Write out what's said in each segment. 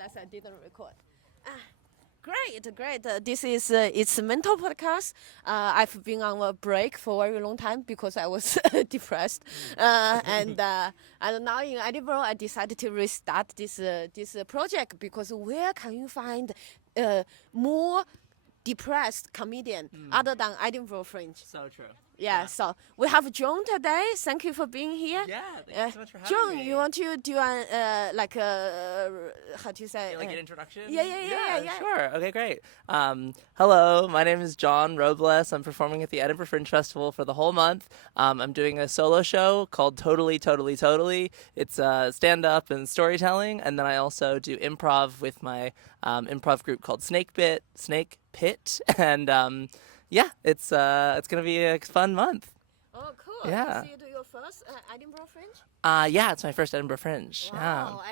realized I didn't record. Great. This is it's a mental podcast. I've been on a break for a very long time because I was depressed, and now in Edinburgh I decided to restart this project because where can you find more depressed comedian other than Edinburgh Fringe? So true. Yeah, so we have Zhang today. Thank you for being here. Yeah, thanks so much for having Zhang, me. you want to do an how do you say? Like an introduction? Yeah. Sure. Okay, great. Hello, my name is John Robles. I'm performing at the Edinburgh Fringe Festival for the whole month. I'm doing a solo show called Totally. It's stand-up and storytelling, and then I also do improv with my improv group called Snake Pit, and it's gonna be a fun month. Oh, cool. Yeah. So you do your first Edinburgh Fringe? Yeah, it's my first Edinburgh Fringe. Wow.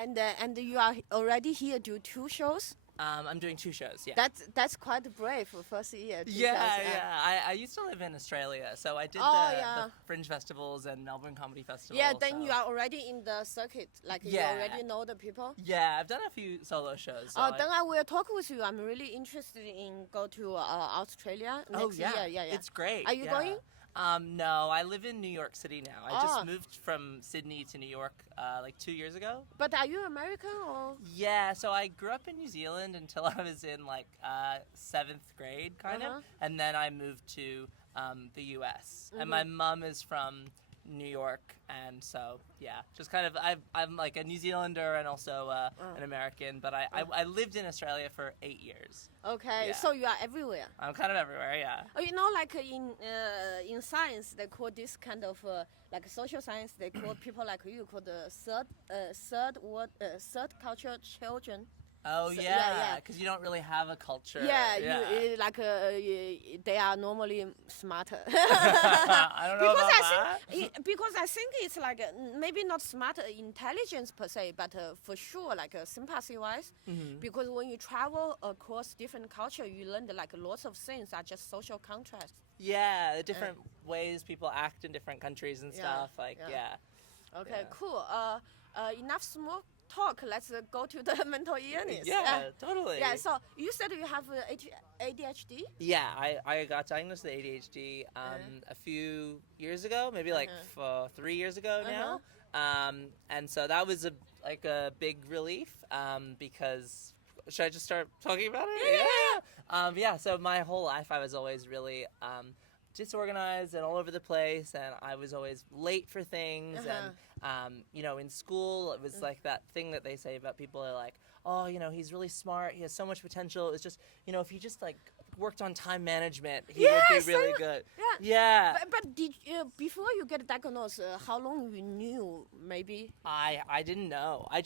And you are already here do 2 shows? I'm doing 2 shows, yeah. That's quite brave for first year. I used to live in Australia, so I did the Fringe festivals and Melbourne Comedy Festival. Yeah, then you are already in the circuit, like you already know the people. Yeah, I've done a few solo shows. So then I will talk with you. I'm really interested in go to Australia next year. Yeah. It's great. Are you going? No, I live in New York City now. I just moved from Sydney to New York like 2 years ago. But are you American or? Yeah, so I grew up in New Zealand until I was in like 7th grade, kind of, and then I moved to the U.S. And my mom is from New York, and so just kind of I'm like a New Zealander and also an American, but I lived in Australia for 8 years. Okay, so you are everywhere. I'm kind of everywhere, yeah. Oh, you know, like in science, they call this kind of like social science. They call people like you called the third culture children. Oh, so, yeah, because you don't really have a culture. They are normally smarter. I don't know because I think it's like maybe not smart intelligence per se, but for sure like sympathy-wise. Because when you travel across different culture, you learn like lots of things are just social contrasts. Yeah, the different ways people act in different countries and stuff. Okay, cool. Enough small talk. Let's go to the mental illness. Yeah, totally. Yeah, so you said you have ADHD? Yeah, I got diagnosed with ADHD a few years ago, maybe like 3 years ago now. And so that was a big relief because... Should I just start talking about it? Yeah. So my whole life I was always really disorganized and all over the place, and I was always late for things. And in school it was like that thing that they say about people are like, oh, he's really smart, he has so much potential. It's just, if he just like worked on time management, he would be really good. Yeah. But did before you get diagnosed, how long you knew? Maybe I didn't know. I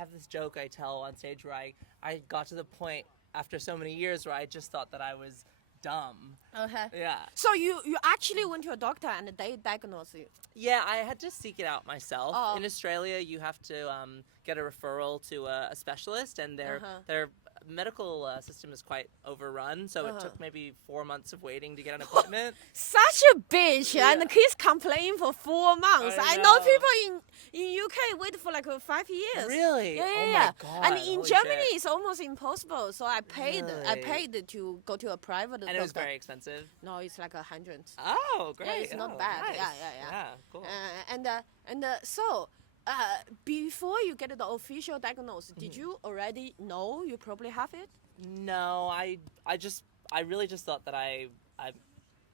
have this joke I tell on stage where I got to the point after so many years where I just thought that I was dumb. Okay. Yeah. So you actually went to a doctor and they diagnosed you? Yeah, I had to seek it out myself. In Australia, you have to get a referral to a specialist, and their medical system is quite overrun, so it took maybe 4 months of waiting to get an appointment. Such a bitch, and the kids complain for 4 months. I know people in UK wait for like 5 years. Really? Yeah. Oh my God. And in Germany, it's almost impossible. So I paid to go to a private doctor. And it was very expensive? No, it's like 100. Oh, great. Yeah, it's not bad. Nice. Yeah, cool. So before you get the official diagnosis, did you already know you probably have it? No, I really just thought that I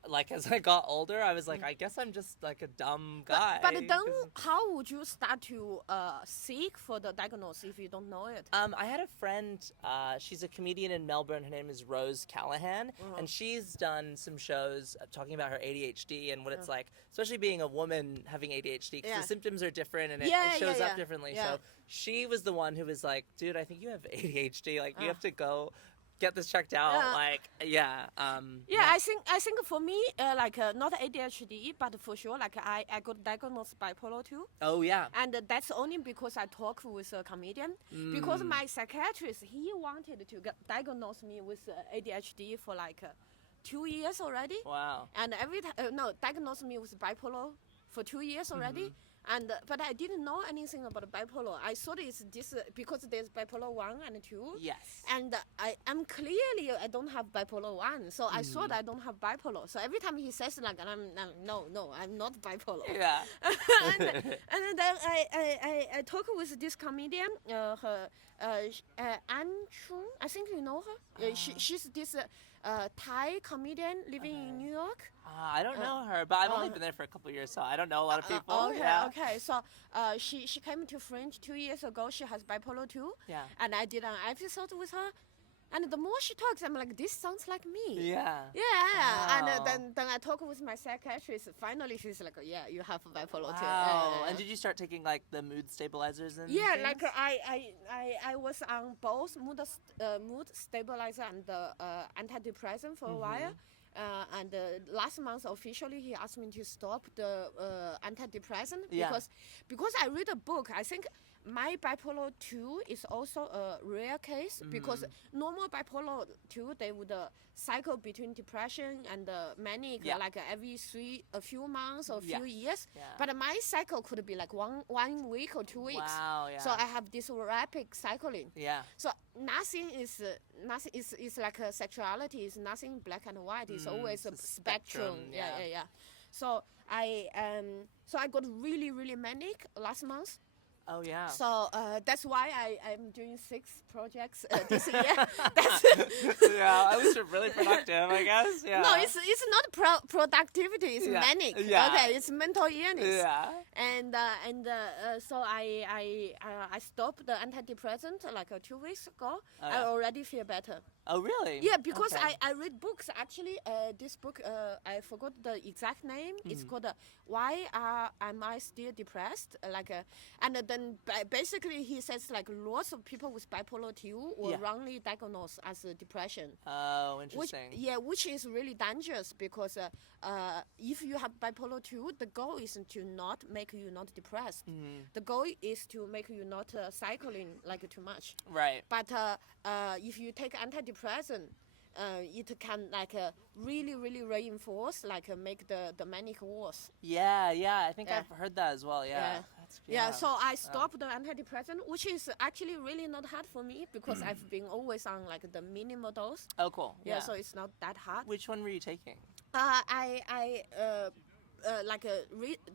like as I got older, I was like, I guess I'm just like a dumb guy. But then how would you start to seek for the diagnosis if you don't know it? I had a friend, she's a comedian in Melbourne, her name is Rose Callahan, and she's done some shows talking about her ADHD and what it's like, especially being a woman having ADHD, because the symptoms are different and it shows up differently. So she was the one who was like, dude, I think you have ADHD, like you have to go get this checked out. I think for me, not ADHD, but for sure, like I got diagnosed bipolar too. Oh yeah. And that's only because I talked with a comedian. Because my psychiatrist, he wanted to diagnose me with ADHD for like 2 years already. Wow. And every time, diagnosed me with bipolar for 2 years already. And but I didn't know anything about bipolar. I thought it's this because there's bipolar 1 and 2. Yes. And I'm clearly I don't have bipolar 1, so I thought I don't have bipolar. So every time he says like, no, I'm not bipolar. Yeah. and then I talk with this comedian, her An Chung. I think you know her. She's this Thai comedian living in New York. I don't know her, but I've only been there for a couple of years, so I don't know a lot of people. Okay. So she came to Fringe 2 years ago. She has bipolar 2. Yeah. And I did an episode with her. And the more she talks, I'm like, this sounds like me. Yeah. Yeah. Wow. And then I talk with my psychiatrist. Finally, she's like, yeah, you have bipolar 2. Wow. And did you start taking like the mood stabilizers and yeah, things? like I was on both mood stabilizer and the antidepressant for a while. And last month officially he asked me to stop the antidepressant because I read a book. I think my bipolar 2 is also a rare case because normal bipolar 2 they would cycle between depression and manic like a few months or few years. Yeah. But my cycle could be like one week or 2 weeks. Wow, yeah. So I have this rapid cycling. Yeah. So nothing is like sexuality is nothing black and white. It's always a spectrum. Yeah. So I got really, really manic last month. Oh yeah. So that's why I'm doing 6 projects this year. Yeah, at least you're really productive, I guess. Yeah. No, it's not productivity. It's manic. Yeah. Okay, it's mental illness. Yeah. And so I stopped the antidepressant like 2 weeks ago. Oh, I already feel better. Oh really? Yeah, because okay. I read books. Actually, this book I forgot the exact name. It's called "Why Am I Still Depressed?" And then basically he says like lots of people with bipolar 2 were wrongly diagnosed as depression. Oh, interesting. Which is really dangerous because if you have bipolar 2, the goal is to not make you not depressed. The goal is to make you not cycling like too much. Right. But if you take antidepressant, it can like really, really reinforce, like make the manic worse. Yeah, I think I've heard that as well. Yeah. So I stopped the antidepressant, which is actually really not hard for me because I've been always on like the minimal dose. Oh, cool. Yeah. So it's not that hard. Which one were you taking?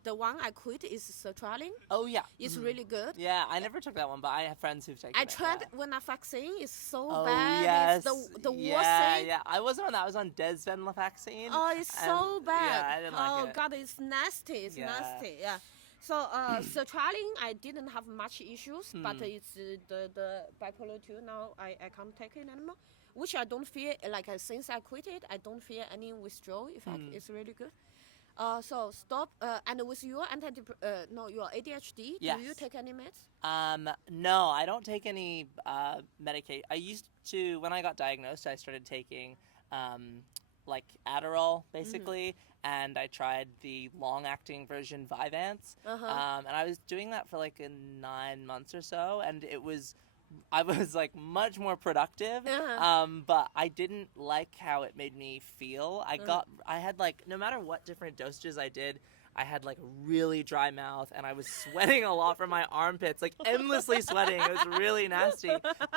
The one I quit is sertraline. Oh yeah, it's really good. Yeah, I never took that one, but I have friends who've taken it. I tried venlafaxine. It's so oh, bad. Yes. It's the worst thing. Yeah, I wasn't on that. I was on desvenlafaxine. Oh, it's so bad. Yeah, I didn't like it. Oh God, it's nasty. It's nasty. Yeah. So sertraline, I didn't have much issues, but it's the bipolar 2 now. I can't take it anymore. Which I don't feel like since I quit it, I don't feel any withdrawal effect. It's really good. So stop. And with your your ADHD, yes. do you take any meds? No, I don't take any medication. I used to, when I got diagnosed, I started taking like Adderall, basically, and I tried the long-acting version Vyvanse, and I was doing that for like 9 months or so, and I was like much more productive, but I didn't like how it made me feel. I had like, no matter what different dosages I did, I had like really dry mouth and I was sweating a lot from my armpits, like endlessly sweating. It was really nasty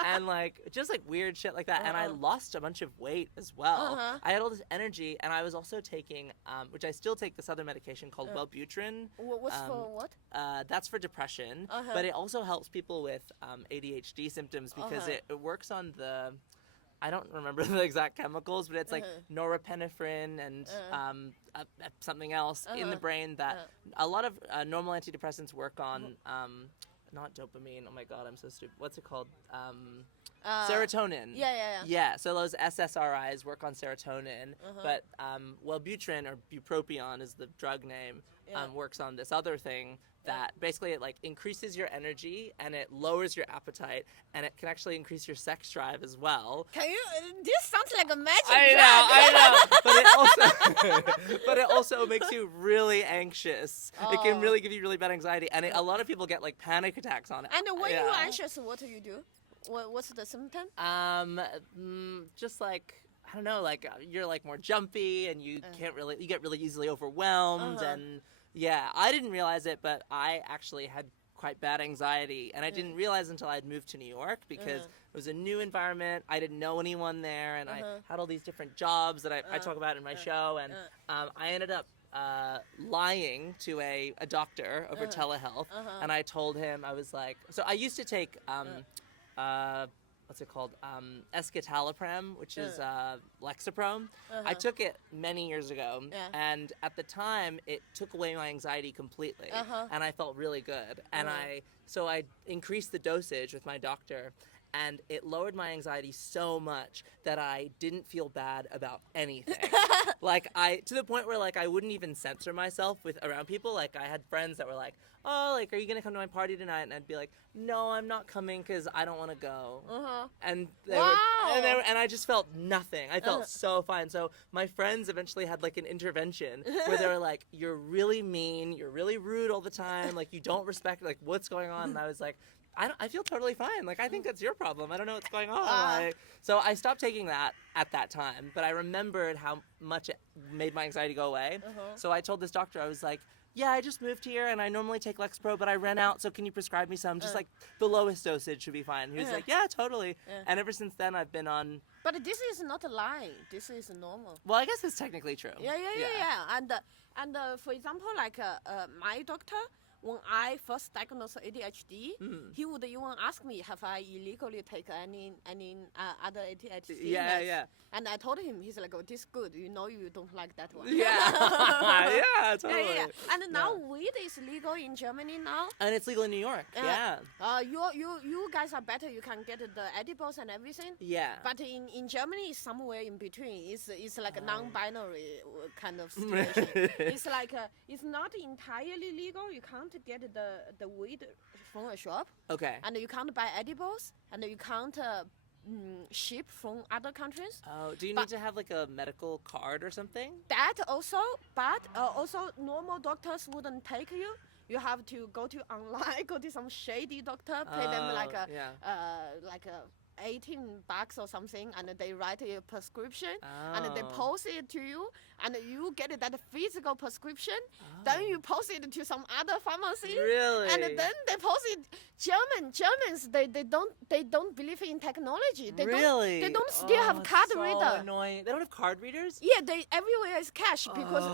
and like just like weird shit like that. And I lost a bunch of weight as well. I had all this energy and I was also taking, which I still take, this other medication called Wellbutrin. What's for what? That's for depression, but it also helps people with ADHD symptoms because it works on the, I don't remember the exact chemicals, but it's like norepinephrine and something else in the brain that a lot of normal antidepressants work on. Not dopamine. Oh my God, I'm so stupid. What's it called? Serotonin. Yeah, so those SSRIs work on serotonin, but Wellbutrin, or bupropion is the drug name, works on this other thing that basically it like increases your energy and it lowers your appetite and it can actually increase your sex drive as well. Can you? This sounds like a magic I know, but it also makes you really anxious. It can really give you really bad anxiety, and a lot of people get like panic attacks on it. And when you're anxious, what do you do? What's the symptom? Just like, I don't know, like you're like more jumpy and you can't really, you get really easily overwhelmed and Yeah, I didn't realize it, but I actually had quite bad anxiety, and I didn't realize until I'd moved to New York because it was a new environment. I didn't know anyone there, and I had all these different jobs that I talk about in my show, and I ended up lying to a doctor over telehealth, and I told him, I was like, so I used to take what's it called? Escitalopram, which is Lexapro. I took it many years ago, and at the time, it took away my anxiety completely, and I felt really good. And so I increased the dosage with my doctor, and it lowered my anxiety so much that I didn't feel bad about anything. To the point where I wouldn't even censor myself around people. Like, I had friends that were like, oh, are you gonna come to my party tonight? And I'd be like, no, I'm not coming because I don't want to go. And and I just felt nothing. I felt so fine. So my friends eventually had an intervention where they were like, you're really mean, you're really rude all the time, you don't respect what's going on. And I was like, I feel totally fine. I think that's your problem. I don't know what's going on. So I stopped taking that at that time, but I remembered how much it made my anxiety go away. So I told this doctor, I was like, yeah, I just moved here and I normally take Lexapro, but I ran out, so can you prescribe me some? Just the lowest dosage should be fine. He was like, yeah, totally. And ever since then, I've been on... But this is not a lie. This is normal. Well, I guess it's technically true. Yeah. And for example, my doctor, when I first diagnosed ADHD, he would even ask me, have I illegally taken any other ADHD meds? Yeah. And I told him, he's like, oh, this is good. You know you don't like that one. Yeah. Yeah, totally. Yeah. And now weed is legal in Germany now. And it's legal in New York. Yeah. You guys are better. You can get the edibles and everything. Yeah. But in Germany, it's somewhere in between. It's like a non-binary kind of situation. It's it's not entirely legal. You can't get the weed from a shop. Okay. And you can't buy edibles. And you can't ship from other countries. Oh, do you need to have a medical card or something? That also, but also normal doctors wouldn't take you. You have to go to online, go to some shady doctor, pay them like a $18 or something, and they write a prescription, and they post it to you, and you get that physical prescription. Then you post it to some other pharmacy. Really? And then they post it. Germans, they don't believe in technology. They don't still have card reader. Annoying. They don't have card readers? Yeah, they everywhere is cash because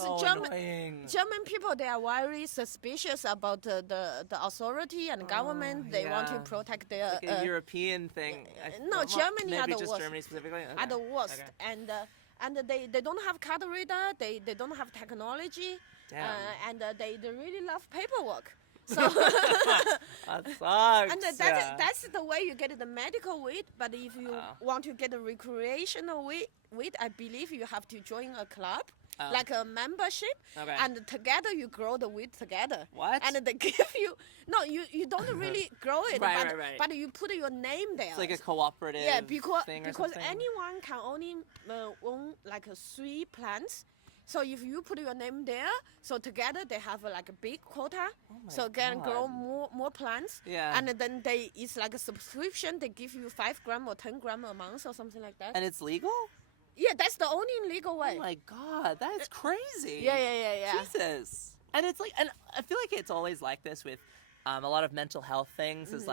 so German people, they are very suspicious about the authority and government. They want to protect their a European thing. No, Germany are the just worst. Germany specifically? Okay. Are the worst. Okay. And they don't have card reader. They don't have technology. And they really love paperwork. So that sucks. And that's the way you get the medical weed. But if you want to get a recreational weed, I believe you have to join a club. Like a membership, and together you grow the weed together. What? And they give you you don't really grow it, but you put your name there. It's like a cooperative. Yeah, because something. anyone can only own 3 plants. So if you put your name there, so together they have a big quota, so can grow more plants. Yeah. And then it's like a subscription. They give you 5 gram or 10 gram a month or something like that. And it's legal? Yeah, that's the only legal way. Oh my God, that's crazy. Yeah. Jesus. And it's and I feel like it's always like this with a lot of mental health things is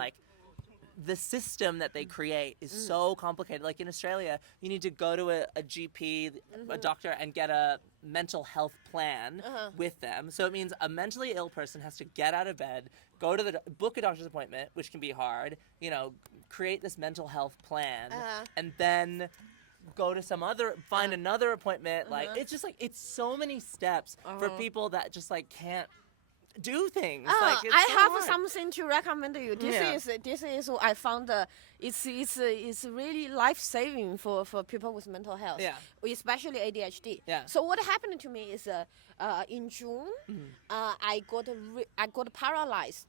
the system that they create is so complicated. Like in Australia, you need to go to a GP, a doctor, and get a mental health plan with them. So it means a mentally ill person has to get out of bed, go to book a doctor's appointment, which can be hard, create this mental health plan, and then go to find another appointment. It's just it's so many steps for people that just can't do things. I have something to recommend you. This is what I found. It's really life saving for people with mental health. Yeah. Especially ADHD. Yeah. So what happened to me is in June, I got paralyzed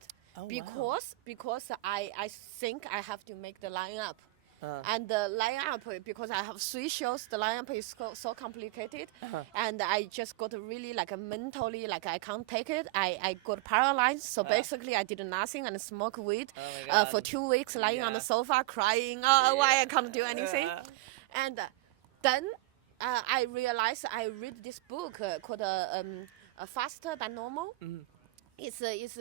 because I think I have to make the lineup. And the lineup, because I have 3 shows, the lineup is so complicated, and I just got really mentally I can't take it. I got paralyzed, so basically I did nothing and smoked weed for 2 weeks, lying on the sofa crying. Why I can't do anything? And then I realized I read this book called faster than normal. Mm-hmm. It's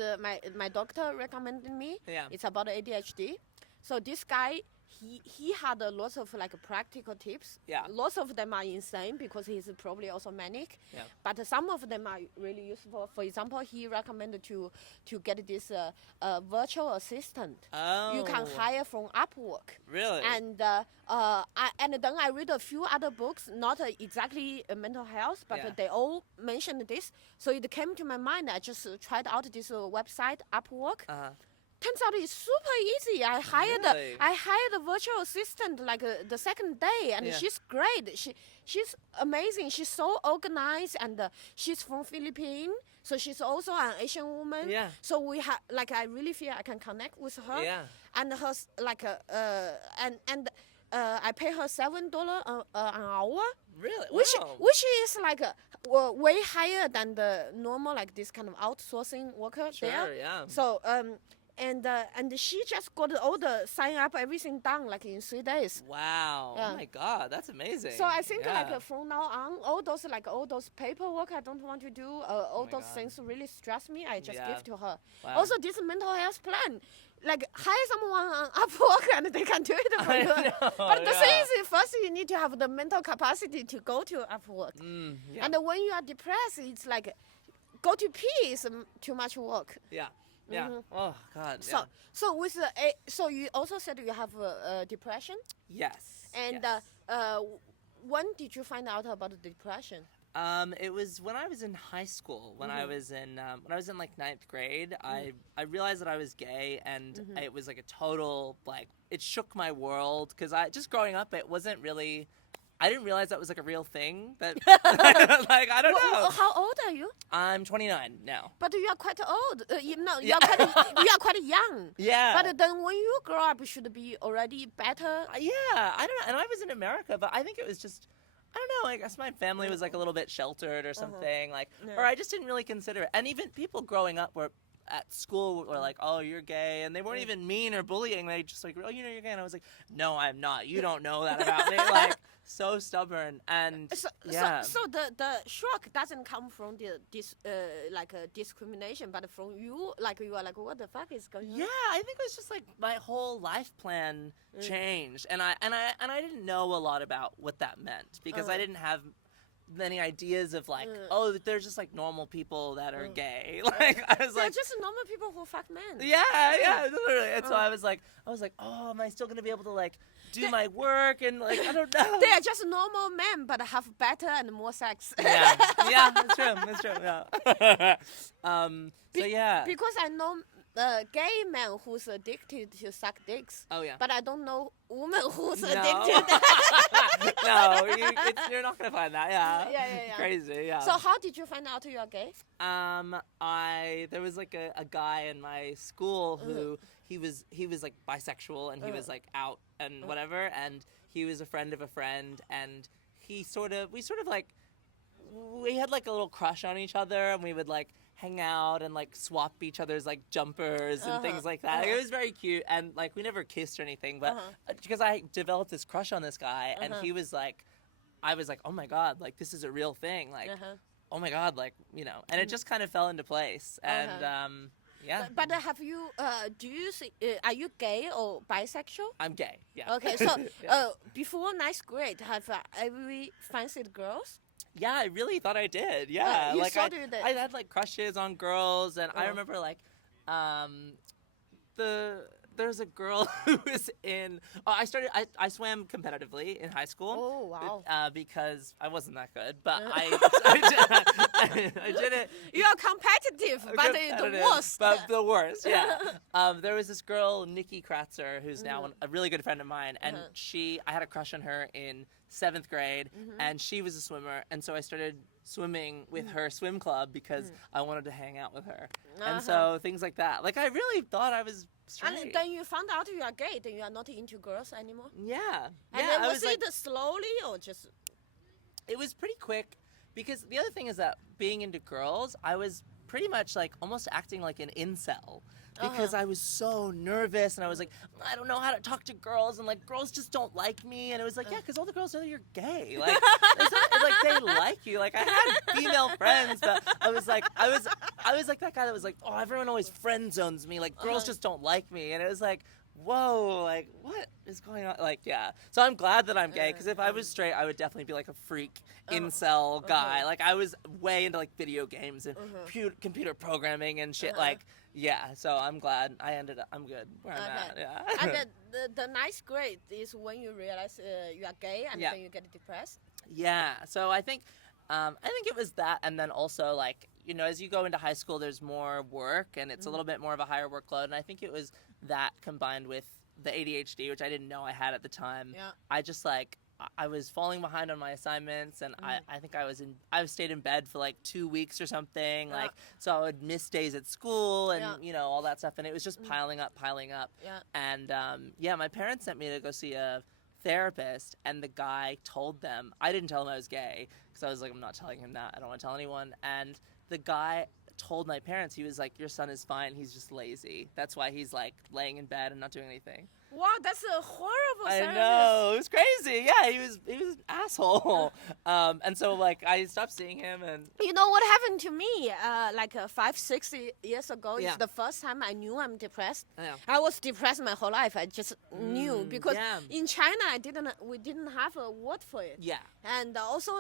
my doctor recommended me. Yeah. It's about ADHD. So this guy, he had a lot of like practical tips. Yeah. Lots of them are insane because he's probably also manic. Yeah. But some of them are really useful. For example, he recommended to get this virtual assistant. Oh. You can hire from Upwork. Really? And and then I read a few other books, not exactly mental health, but Yeah. they all mentioned this. So it came to my mind. I just tried out this website, Upwork. Turns out it's super easy. I hired a virtual assistant like the second day, and she's great. She's amazing. She's so organized, and she's from Philippines, so she's also an Asian woman. Yeah. So we have like I really feel I can connect with her. Yeah. And her like I pay her $7 an hour. Really? Which Wow. is like way higher than the normal like this kind of outsourcing worker Sure, there. yeah. So and she just got all the sign up everything done like in 3 days. Wow. Yeah. Oh my God, that's amazing. So I think Yeah. like from now on, all those paperwork I don't want to do, all those God. things really stress me. I just Yeah. give to her. Wow. Also, this mental health plan, like hire someone on Upwork and they can do it for I you. know, But the thing yeah. is, first you need to have the mental capacity to go to Upwork. Yeah. And when you are depressed, it's like go to pee is too much work. Yeah. Yeah. Oh God. So Yeah. so with so you also said you have depression. Yes. And yes. when did you find out about the depression? It was when I was in high school. When I was in like 9th grade, I realized that I was gay, and it was like a total like it shook my world because I just growing up it wasn't really. I didn't realize that was like a real thing. That like I don't know. How old are you? I'm 29 now. But you are quite old. You Yeah. you are quite young. Yeah. But then when you grow up, you should be already better. Yeah, I don't know. And I was in America, but I think it was just, I don't know, I guess my family was like a little bit sheltered or something, like, or I just didn't really consider it. And even people growing up were at school were like, oh, you're gay. And they weren't even mean or bullying. They just like, oh, you know, you're gay. And I was like, no, I'm not. You don't know that about me. Like, so stubborn. And So the shock doesn't come from discrimination, but from you, like you are like, what the fuck is going on? Yeah, I think it was just like my whole life plan changed, and I didn't know a lot about what that meant because I didn't have many ideas of like, oh, they're just like normal people that are gay. Like I was They're like, just normal people who fuck men. yeah, literally. And so I was like, oh, am I still gonna be able to like do my work and like I don't know. They are just normal men, but have better and more sex. Yeah, that's true. Yeah. So yeah. Because I know gay men who's addicted to suck dicks. Oh yeah. But I don't know women who's No. addicted. No, you're not gonna find that. Yeah. Yeah. Crazy. Yeah. So how did you find out you are gay? There was like a guy in my school who he was like bisexual and he was like out and whatever, and he was a friend of a friend, and we had like a little crush on each other, and we would like hang out and like swap each other's like jumpers and things like that. Like, it was very cute, and like we never kissed or anything, but because I developed this crush on this guy, and he was like, I was like, oh my God, like this is a real thing, like oh my God, like, you know, and it just kind of fell into place, and yeah. But have you do you see, are you gay or bisexual? I'm gay. Yeah. Okay, so Yeah. before 9th grade, have ever fancied girls? Yeah, I really thought I did. Yeah, you like thought you did. I had like crushes on girls, and I remember like, there's a girl who was in. Oh, I swam competitively in high school. Oh wow! Because I wasn't that good, but I did it. You are competitive, but the worst. But the worst, yeah. There was this girl, Nikki Kratzer, who's now a really good friend of mine, and I had a crush on her in 7th grade, and she was a swimmer, and so I started swimming with her swim club because I wanted to hang out with her, and so things like that. Like I really thought I was straight. And then you found out you are gay, then you are not into girls anymore. Yeah. And yeah, then was it like, slowly or just? It was pretty quick, because the other thing is that being into girls, I was pretty much like almost acting like an incel. because I was so nervous and I was like, I don't know how to talk to girls and like girls just don't like me. And it was like, yeah, because all the girls know that you're gay. Like, like they like you. Like I had female friends, but I was like that guy that was like, oh, everyone always friend zones me. Like girls just don't like me. And it was like, whoa, like what is going on? Like, yeah. So I'm glad that I'm gay, because if I was straight, I would definitely be like a freak incel guy. Like I was way into like video games and computer programming and shit. Like, yeah. So I'm glad I'm good where I'm at. Yeah. And the nice grade is when you realize you are gay and then you get depressed. Yeah. So I think it was that, and then also like, you know, as you go into high school, there's more work and it's a little bit more of a higher workload, and I think it was that combined with the ADHD, which I didn't know I had at the time. Yeah. I just like I was falling behind on my assignments, and I think I stayed in bed for like 2 weeks or something. Like, so I would miss days at school and you know, all that stuff, and it was just piling up. Yeah. And my parents sent me to go see a therapist, and the guy told them, I didn't tell him I was gay because I was like, I'm not telling him that. I don't want to tell anyone. And the guy told my parents, he was like, your son is fine, he's just lazy. That's why he's like laying in bed and not doing anything. Wow, that's a horrible service. I know, it was crazy. Yeah, he was an asshole. And so like I stopped seeing him, and you know what happened to me? 5-6 years ago is the first time I knew I'm depressed. Yeah. I was depressed my whole life. I just knew, because in China we didn't have a word for it. Yeah. And also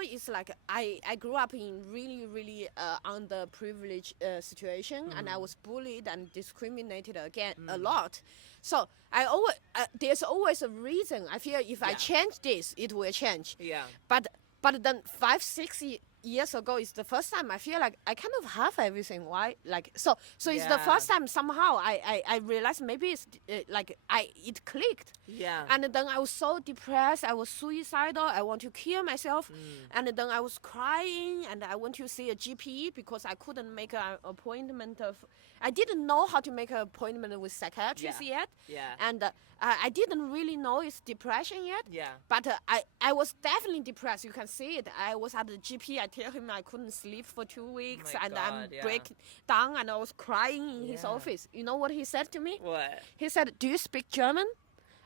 it's like I grew up in really, really underprivileged situation, and I was bullied and discriminated against a lot. So there's always a reason. I feel if I change this, it will change. Yeah. But then 5-6 years ago is the first time I feel like I kind of have everything. Why? Like so it's the first time somehow I realized maybe it's it clicked. Yeah. And then I was so depressed. I was suicidal. I want to kill myself. And then I was crying, and I went to see a GP because I couldn't make an appointment I didn't know how to make an appointment with psychiatrist yet. Yeah. And I didn't really know it's depression yet. Yeah. But I was definitely depressed. You can see it. I was at the GP. I tell him I couldn't sleep for 2 weeks, I'm breaking down, and I was crying in his office. You know what he said to me? What? He said, "Do you speak German?"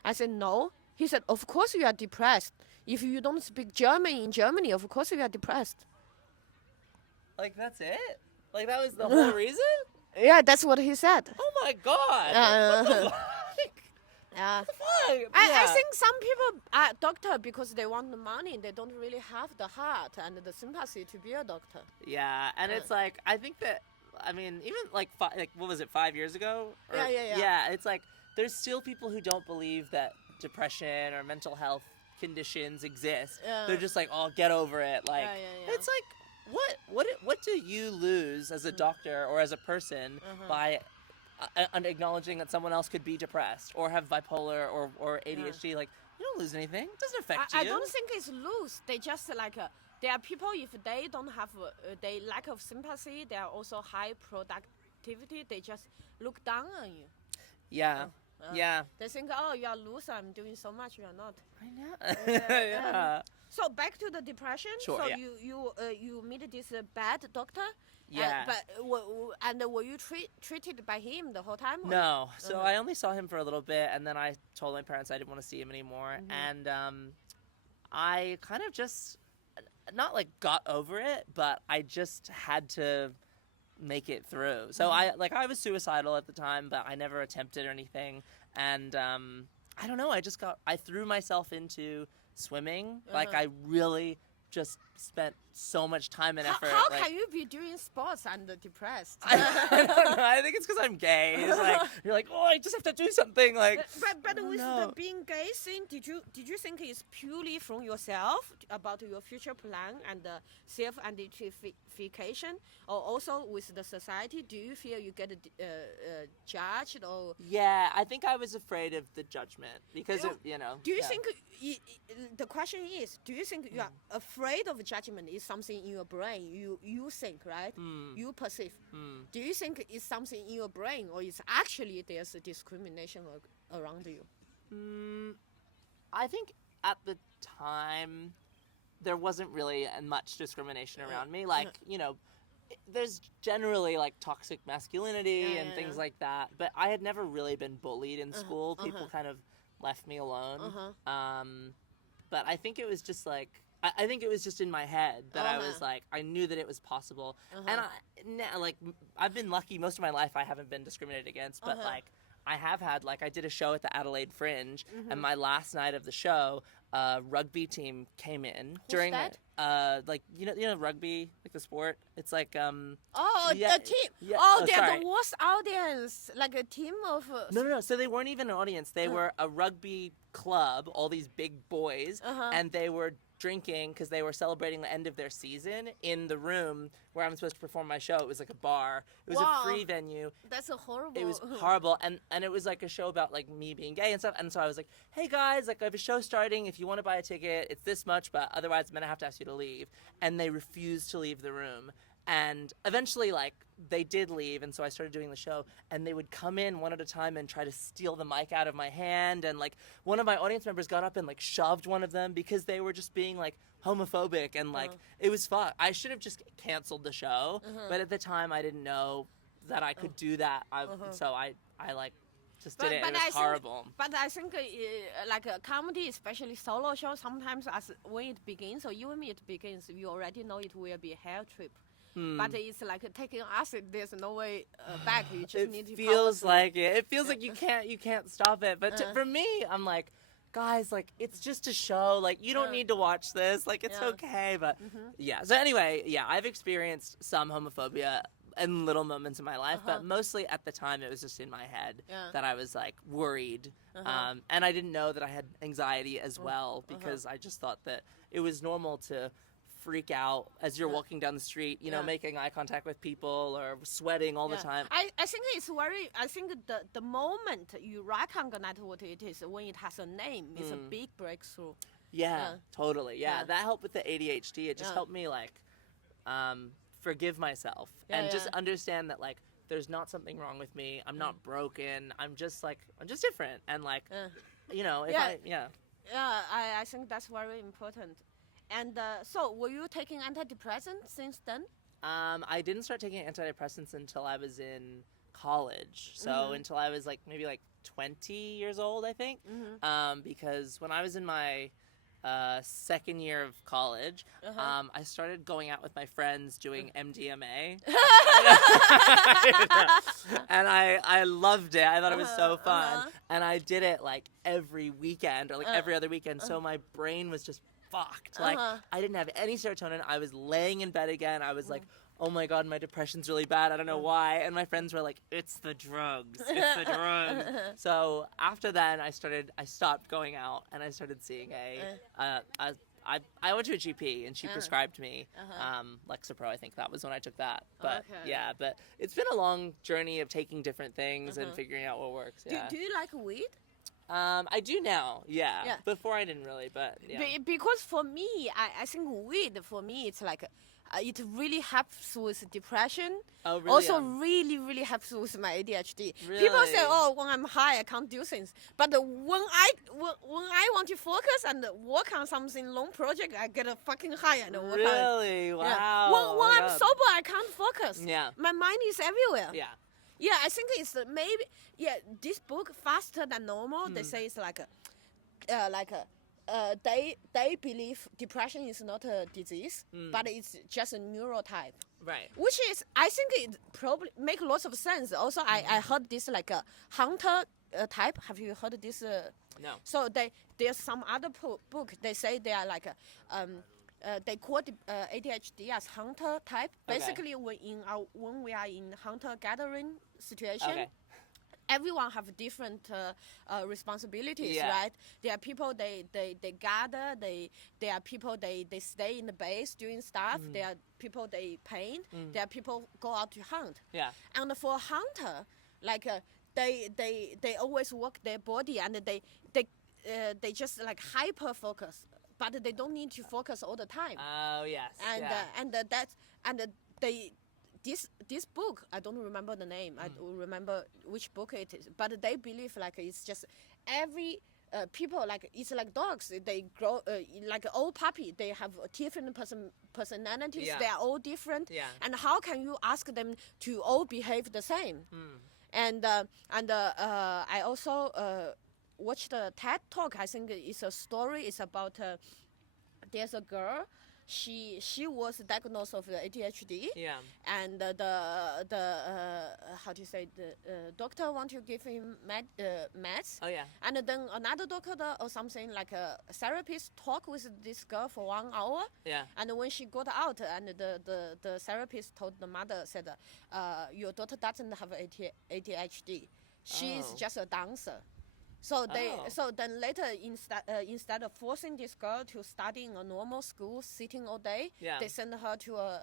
I said, "No." He said, "Of course you are depressed. If you don't speak German in Germany, of course you are depressed." Like, that's it? Like, that was the whole reason? Yeah, that's what he said. Oh my God! What the fuck? Yeah. What the fuck? I think some people are doctor because they want the money. They don't really have the heart and the sympathy to be a doctor. Yeah, and it's like, I think that, I mean, even like what was it, 5 years ago? Yeah, it's like there's still people who don't believe that depression or mental health conditions exist. Yeah. They're just like, oh, get over it. Like, it's like, what do you lose as a doctor or as a person by acknowledging that someone else could be depressed or have bipolar or ADHD? Like, you don't lose anything. It doesn't affect you. I don't think it's lose. They just like there are people, if they don't have they lack of sympathy, they are also high productivity. They just look down on you. Yeah. They think, oh, you are a loser. I'm doing so much. You are not. I know. Yeah. So back to the depression. Sure, so you meet this bad doctor. Yeah. Were you treated by him the whole time? Or? No. So I only saw him for a little bit, and then I told my parents I didn't want to see him anymore. And I kind of just not like got over it, but I just had to make it through. So I was suicidal at the time, but I never attempted or anything. And I don't know, I threw myself into swimming. Like, I really just spent so much time and effort. How can you be doing sports and depressed? I don't know. I think it's because I'm gay. It's like, you're like, oh, I just have to do something. Like, but with the being gay thing, did you think it's purely from yourself about your future plan and self-identification, or also with the society? Do you feel you get judged or? Yeah, I think I was afraid of the judgment because Do you think the question is? Do you think you are afraid of judgment? Is something in your brain you think, right? You perceive. Do you think it's something in your brain, or is actually there's a discrimination around you? I think at the time there wasn't really much discrimination around me. Like, there's generally like toxic masculinity and yeah. things like that, but I had never really been bullied in school. People kind of left me alone. But I think it was just like I think it was just in my head that I was like, I knew that it was possible. And I've been lucky most of my life. I haven't been discriminated against, but like I have had, like, I did a show at the Adelaide Fringe, and my last night of the show, rugby team came in. Who's that? Like, you know rugby, like the sport. It's like the team. Yeah. They're sorry. the worst audience, like a team of. No. So they weren't even an audience. They were a rugby club, all these big boys, and they were drinking because they were celebrating the end of their season in the room where I'm supposed to perform my show. It was like a bar. It was a free venue. That's a horrible. It was horrible, and it was like a show about like me being gay and stuff. And so I was like, "Hey guys, like I have a show starting. If you want to buy a ticket, it's this much, but otherwise I'm gonna have to ask you to leave." And they refused to leave the room. And eventually, like, they did leave, and so I started doing the show, and they would come in one at a time and try to steal the mic out of my hand, and, like, one of my audience members got up and, like, shoved one of them because they were just being, like, homophobic, and, like, it was fun. I should have just canceled the show, but at the time I didn't know that I could do that, so I like, just did it. It was horrible. But I think, like a comedy, especially solo show, sometimes when it begins, or even it begins, you already know it will be a hell trip. But it's like taking acid. There's no way back. You just need to. It feels like it. It feels like you can't stop it. But for me, I'm like, guys, like it's just a show. Like you don't need to watch this. Like it's okay. But yeah. So anyway, yeah, I've experienced some homophobia in little moments in my life, but mostly at the time it was just in my head that I was like worried, and I didn't know that I had anxiety as well because I just thought that it was normal to freak out as you're walking down the street, you know, making eye contact with people or sweating all the time. I think it's I think the moment you recognize what it is when it has a name is a big breakthrough. Yeah, totally. Yeah, that helped with the ADHD. It just helped me like forgive myself and just understand that like there's not something wrong with me. I'm not broken. I'm just different. And like, you know, if I think that's very important. And so, were you taking antidepressants since then? I didn't start taking antidepressants until I was in college. So until I was like maybe like 20 years old, I think. Because when I was in my second year of college, I started going out with my friends doing MDMA. And I loved it. I thought it was so fun. And I did it like every weekend or like every other weekend. So my brain was just fucked. Like I didn't have any serotonin. I was laying in bed again. I was like, oh my god, my depression's really bad. I don't know why. And my friends were like, it's the drugs. It's the drugs. So after that, I stopped going out and I started seeing I went to a GP and she prescribed me Lexapro. I think that was when I took that. But yeah, but it's been a long journey of taking different things and figuring out what works. Yeah. Do you like weed? I do now, yeah. Before I didn't really, but yeah. Because for me, I think weed, for me, it's like, it really helps with depression. Oh, really? Also really, really helps with my ADHD. Really? People say, oh, when I'm high, I can't do things. But when I want to focus and work on something long project, I get a fucking high and work on it. Really? Wow. Yeah. When I'm sober, I can't focus. Yeah. My mind is everywhere. Yeah. Yeah, I think it's maybe this book Faster Than Normal. They say it's like they believe depression is not a disease, but it's just a neurotype. Right. Which is, I think it probably make lots of sense. Also, I heard this like a hunter type. Have you heard this? No. So there's some other book. They say they are like they call ADHD as hunter type. Okay. Basically, when we are in hunter gathering situation, everyone have different responsibilities, right? There are people they gather. There are people they stay in the base doing stuff. There are people they paint. There are people go out to hunt. Yeah. And for hunter, like they always work their body and they just like hyper focus. But they don't need to focus all the time. Oh yes. This book, I don't remember the name. I don't remember which book it is. But they believe like it's just every people like it's like dogs. They grow like an old puppy. They have different personalities. Yeah. They are all different. Yeah. And how can you ask them to all behave the same? And I also watched a TED talk. I think it's a story. It's about there's a girl. She was diagnosed with ADHD. Yeah. And the how do you say, the doctor want to give him meds. Oh yeah. And then another doctor or something like a therapist talk with this girl for 1 hour. Yeah. And when she got out, and the therapist told the mother, said, your daughter doesn't have ADHD. She is just a dancer. So so then later, instead of forcing this girl to study in a normal school, sitting all day, they send her to a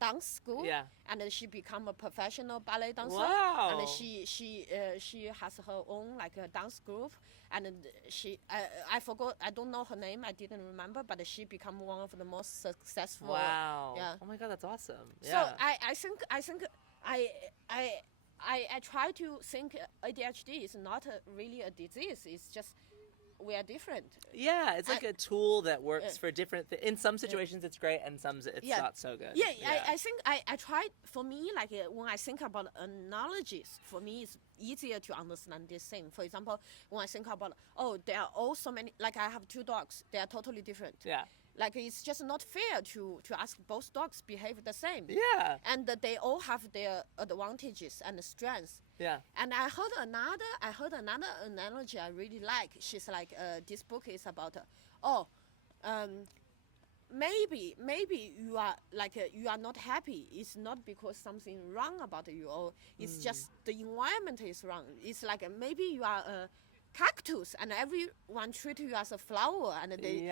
dance school, and then she become a professional ballet dancer. Wow. And she has her own like a dance group, and I forgot, I don't know her name, I didn't remember, but she become one of the most successful. Wow. Yeah. Oh my God, that's awesome. Yeah. So I think I try to think ADHD is not really a disease. It's just we are different. Yeah, it's like a tool that works for different in some situations it's great, and some it's not so good. Yeah, I think I tried, for me, like when I think about analogies, for me it's easier to understand this thing. For example, when I think about, there are all so many, like I have 2 dogs, they are totally different. Yeah. Like it's just not fair to ask both dogs behave the same. Yeah. And they all have their advantages and strengths. Yeah. And I heard another analogy I really like. She's like, this book is about, maybe you are like you are not happy. It's not because something wrong about you, or it's just the environment is wrong. It's like maybe you are a cactus, and everyone treat you as a flower, and they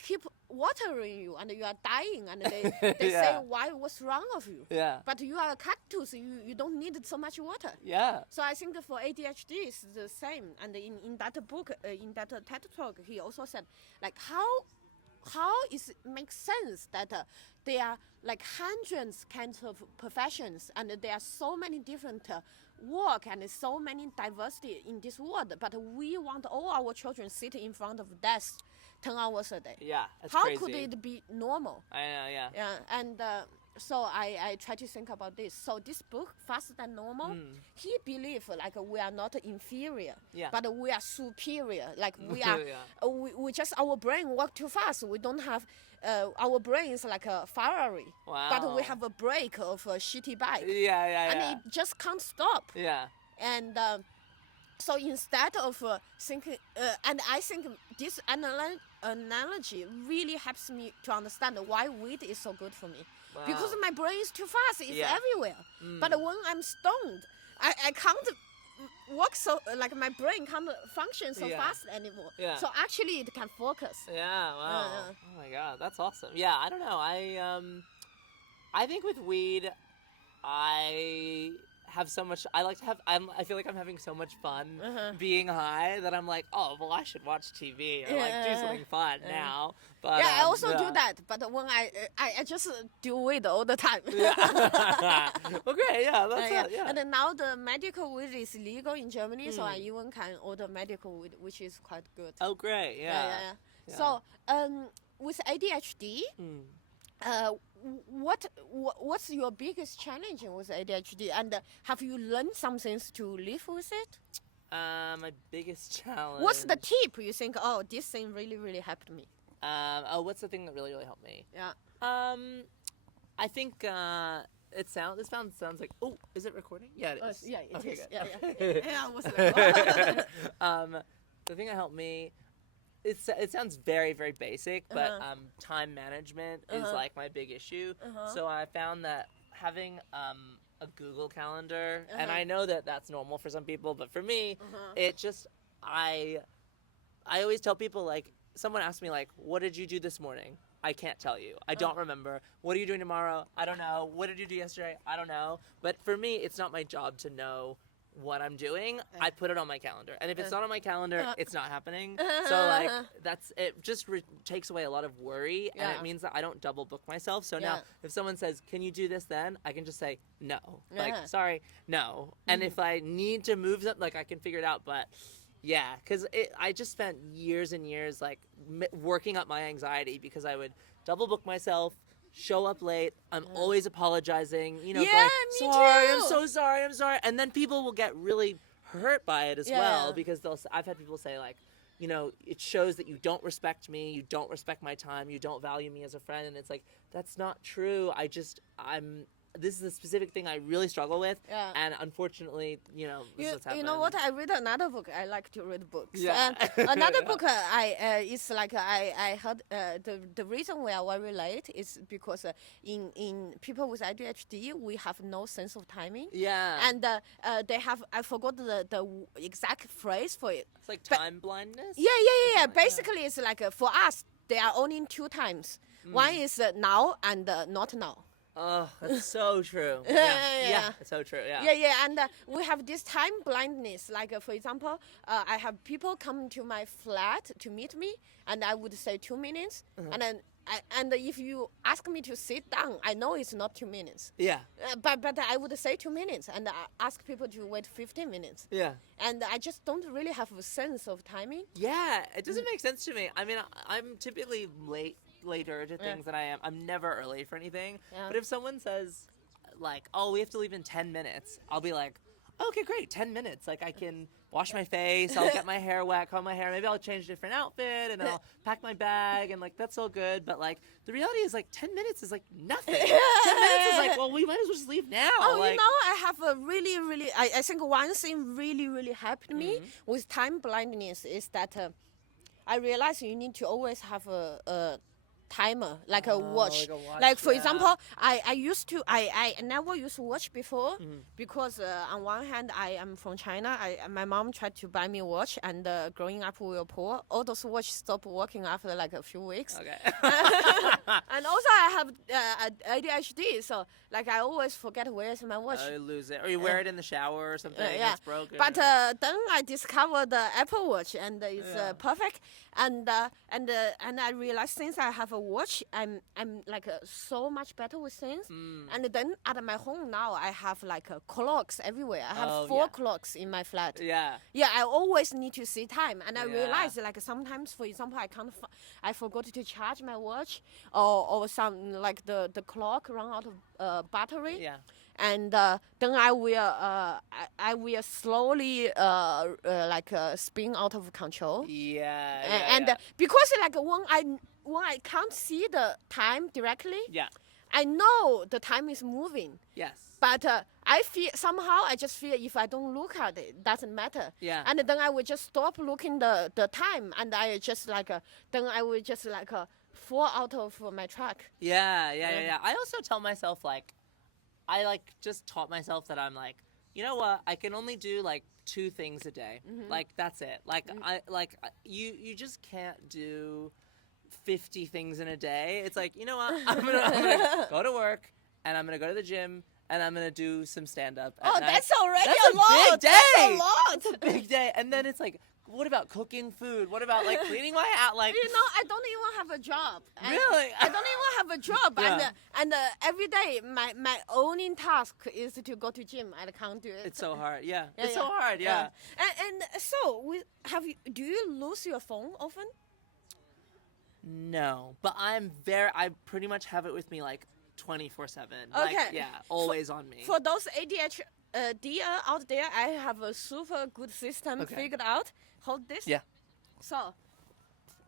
keep watering you, and you are dying, and they say, what's wrong with you? Yeah. But you are a cactus, you don't need so much water. Yeah. So I think for ADHD it's the same. And in that book, in that TED talk, he also said, like, how is makes sense that there are like hundreds kinds of professions, and there are so many different work and so many diversity in this world, but we want all our children sit in front of desk 10 hours a day. Yeah, that's how crazy. could it be normal? I know, yeah. Yeah, and so I try to think about this. So this book, Faster Than Normal, he believes like we are not inferior, but we are superior. Like we are, we just, our brain work too fast. We don't have, our brain is like a Ferrari, but we have a brake of a shitty bike. And it just can't stop. Yeah. And so instead of thinking, and I think this analogy really helps me to understand why weed is so good for me. Wow. Because my brain is too fast, it's everywhere. But when I'm stoned, I can't work so, like my brain can't function so fast anymore. So actually it can focus. Yeah, wow. Oh my God, that's awesome. Yeah, I don't know. I think with weed, I have so much, I feel like I'm having so much fun being high that I'm like, well, I should watch TV or like do something fun now. But I also do that, but when I just do weed all the time. Okay, that's And then now the medical weed is legal in Germany, so I even can order medical weed, which is quite good. Oh, great, yeah. So with ADHD, what's your biggest challenge with ADHD, and have you learned some things to live with it? My biggest challenge. What's the tip you think? This thing really helped me. What's the thing that really helped me? Yeah. I think this sounds like. Oh, is it recording? Yeah, it is. Yeah, it is. Good. Yeah. I was like, the thing that helped me. It sounds very, very basic, but time management is like my big issue. So I found that having a Google Calendar, and I know that that's normal for some people, but for me, it just, I always tell people, like, someone asks me, like, what did you do this morning? I can't tell you. I don't remember. What are you doing tomorrow? I don't know. What did you do yesterday? I don't know. But for me, it's not my job to know what I'm doing. I put it on my calendar, and if it's not on my calendar, it's not happening. So like it just takes away a lot of worry, and it means that I don't double book myself. So now if someone says, can you do this then, I can just say no, like sorry, no. And if I need to move something, like I can figure it out, but Yeah, because I just spent years and years like working up my anxiety because I would double book myself, show up late. I'm always apologizing, Yeah, going, me sorry, too. I'm so sorry, I'm sorry. And then people will get really hurt by it as well Yeah. because I've had people say like, it shows that you don't respect me, you don't respect my time, you don't value me as a friend. And it's like, that's not true. This is a specific thing I really struggle with. Yeah. And unfortunately, this is what's happened. You know what? I read another book. I like to read books. Yeah. Another book it's like I heard the reason we are very late is because in people with ADHD we have no sense of timing. Yeah. And they have, I forgot the exact phrase for it. It's like time blindness? Yeah. Basically, it's like for us, there are only two times. One is now and not now. Oh, that's so true. Yeah. It's so true. Yeah. Yeah, and we have this time blindness. Like, for example, I have people come to my flat to meet me, and I would say 2 minutes, and then and if you ask me to sit down, I know it's not 2 minutes. Yeah. But I would say 2 minutes, and I ask people to wait 15 minutes. Yeah. And I just don't really have a sense of timing. Yeah, it doesn't make sense to me. I mean, I'm typically later to things than I am. I'm never early for anything. Yeah. But if someone says, like, oh, we have to leave in 10 minutes, I'll be like, okay, great, 10 minutes. Like, I can wash my face, I'll get my hair wet, comb my hair, maybe I'll change a different outfit, and then I'll pack my bag, and, like, that's all good. But, like, the reality is, like, 10 minutes is, like, nothing. 10 minutes is, like, well, we might as well just leave now. Oh, like, I have a really, I think one thing really helped me with time blindness is that I realized you need to always have a timer, like a watch. Like for example, I used to, I never used to watch before because on one hand I am from China. My mom tried to buy me a watch, and growing up we were poor. All those watches stopped working after like a few weeks. Okay. And also I have ADHD, so like I always forget where's my watch. You lose it, or you wear it in the shower or something. Yeah. It's broken. But then I discovered the Apple Watch, and it's perfect. And I realized since I have a watch, I'm like so much better with things. And then at my home now, I have like clocks everywhere. I have 4 clocks in my flat. Yeah. Yeah, I always need to see time, and I realize like sometimes, for example, I forgot to charge my watch, or some like the clock run out of battery. Yeah. And then I will slowly spin out of control. Yeah. Because like when I can't see the time directly, I know the time is moving. Yes. But I just feel if I don't look at it, it doesn't matter. Yeah. And then I will just stop looking the time, and I just then I will just fall out of my track. Yeah. I also tell myself I just taught myself that I'm like, you know what? I can only do 2 things a day. Like that's it. You just can't do 50 things in a day. It's like, you know what? I'm gonna go to work, and I'm gonna go to the gym, and I'm gonna do some stand up. That's already a lot. Big day. That's a lot. It's a big day. And then it's like, what about cooking food? What about cleaning my house? I don't even have a job. Really? I don't even have a job. Yeah. And every day my only task is to go to gym. I can't do it. It's so hard. Yeah. It's so hard. Yeah. And so do you lose your phone often? No, but I pretty much have it with me 24/7. Okay. Always on me. For those ADHD out there, I have a super good system figured out. Hold this. Yeah. So,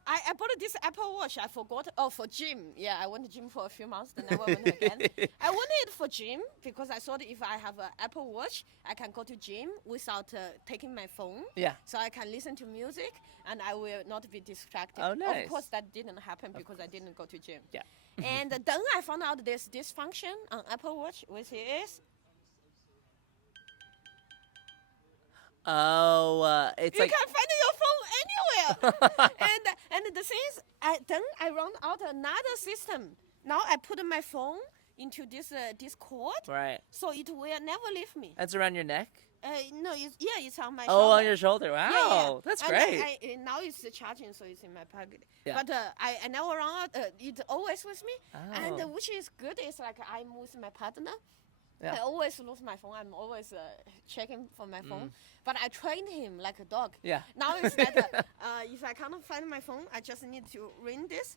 I bought this Apple Watch. I forgot. Oh, for gym. Yeah, I went to gym for a few months, then never went again. I wanted it for gym because I thought if I have an Apple Watch, I can go to gym without taking my phone. Yeah. So I can listen to music and I will not be distracted. Oh, nice. Of course, that didn't happen because I didn't go to gym. Yeah. And then I found out there's this function on Apple Watch, which is... Oh, it's you can find your phone anywhere. and the thing is, then I run out another system. Now I put my phone into this cord, right. So it will never leave me. That's around your neck? No, it's on my shoulder. Oh, on your shoulder. Wow, yeah. That's and great. Now it's charging, so it's in my pocket. Yeah. But I never run out. It's always with me, Oh. and which is good. It's like I'm with my partner. Yeah. I always lose my phone. I'm always checking for my phone. But I trained him like a dog. Yeah. Now it's that if I cannot find my phone, I just need to ring this.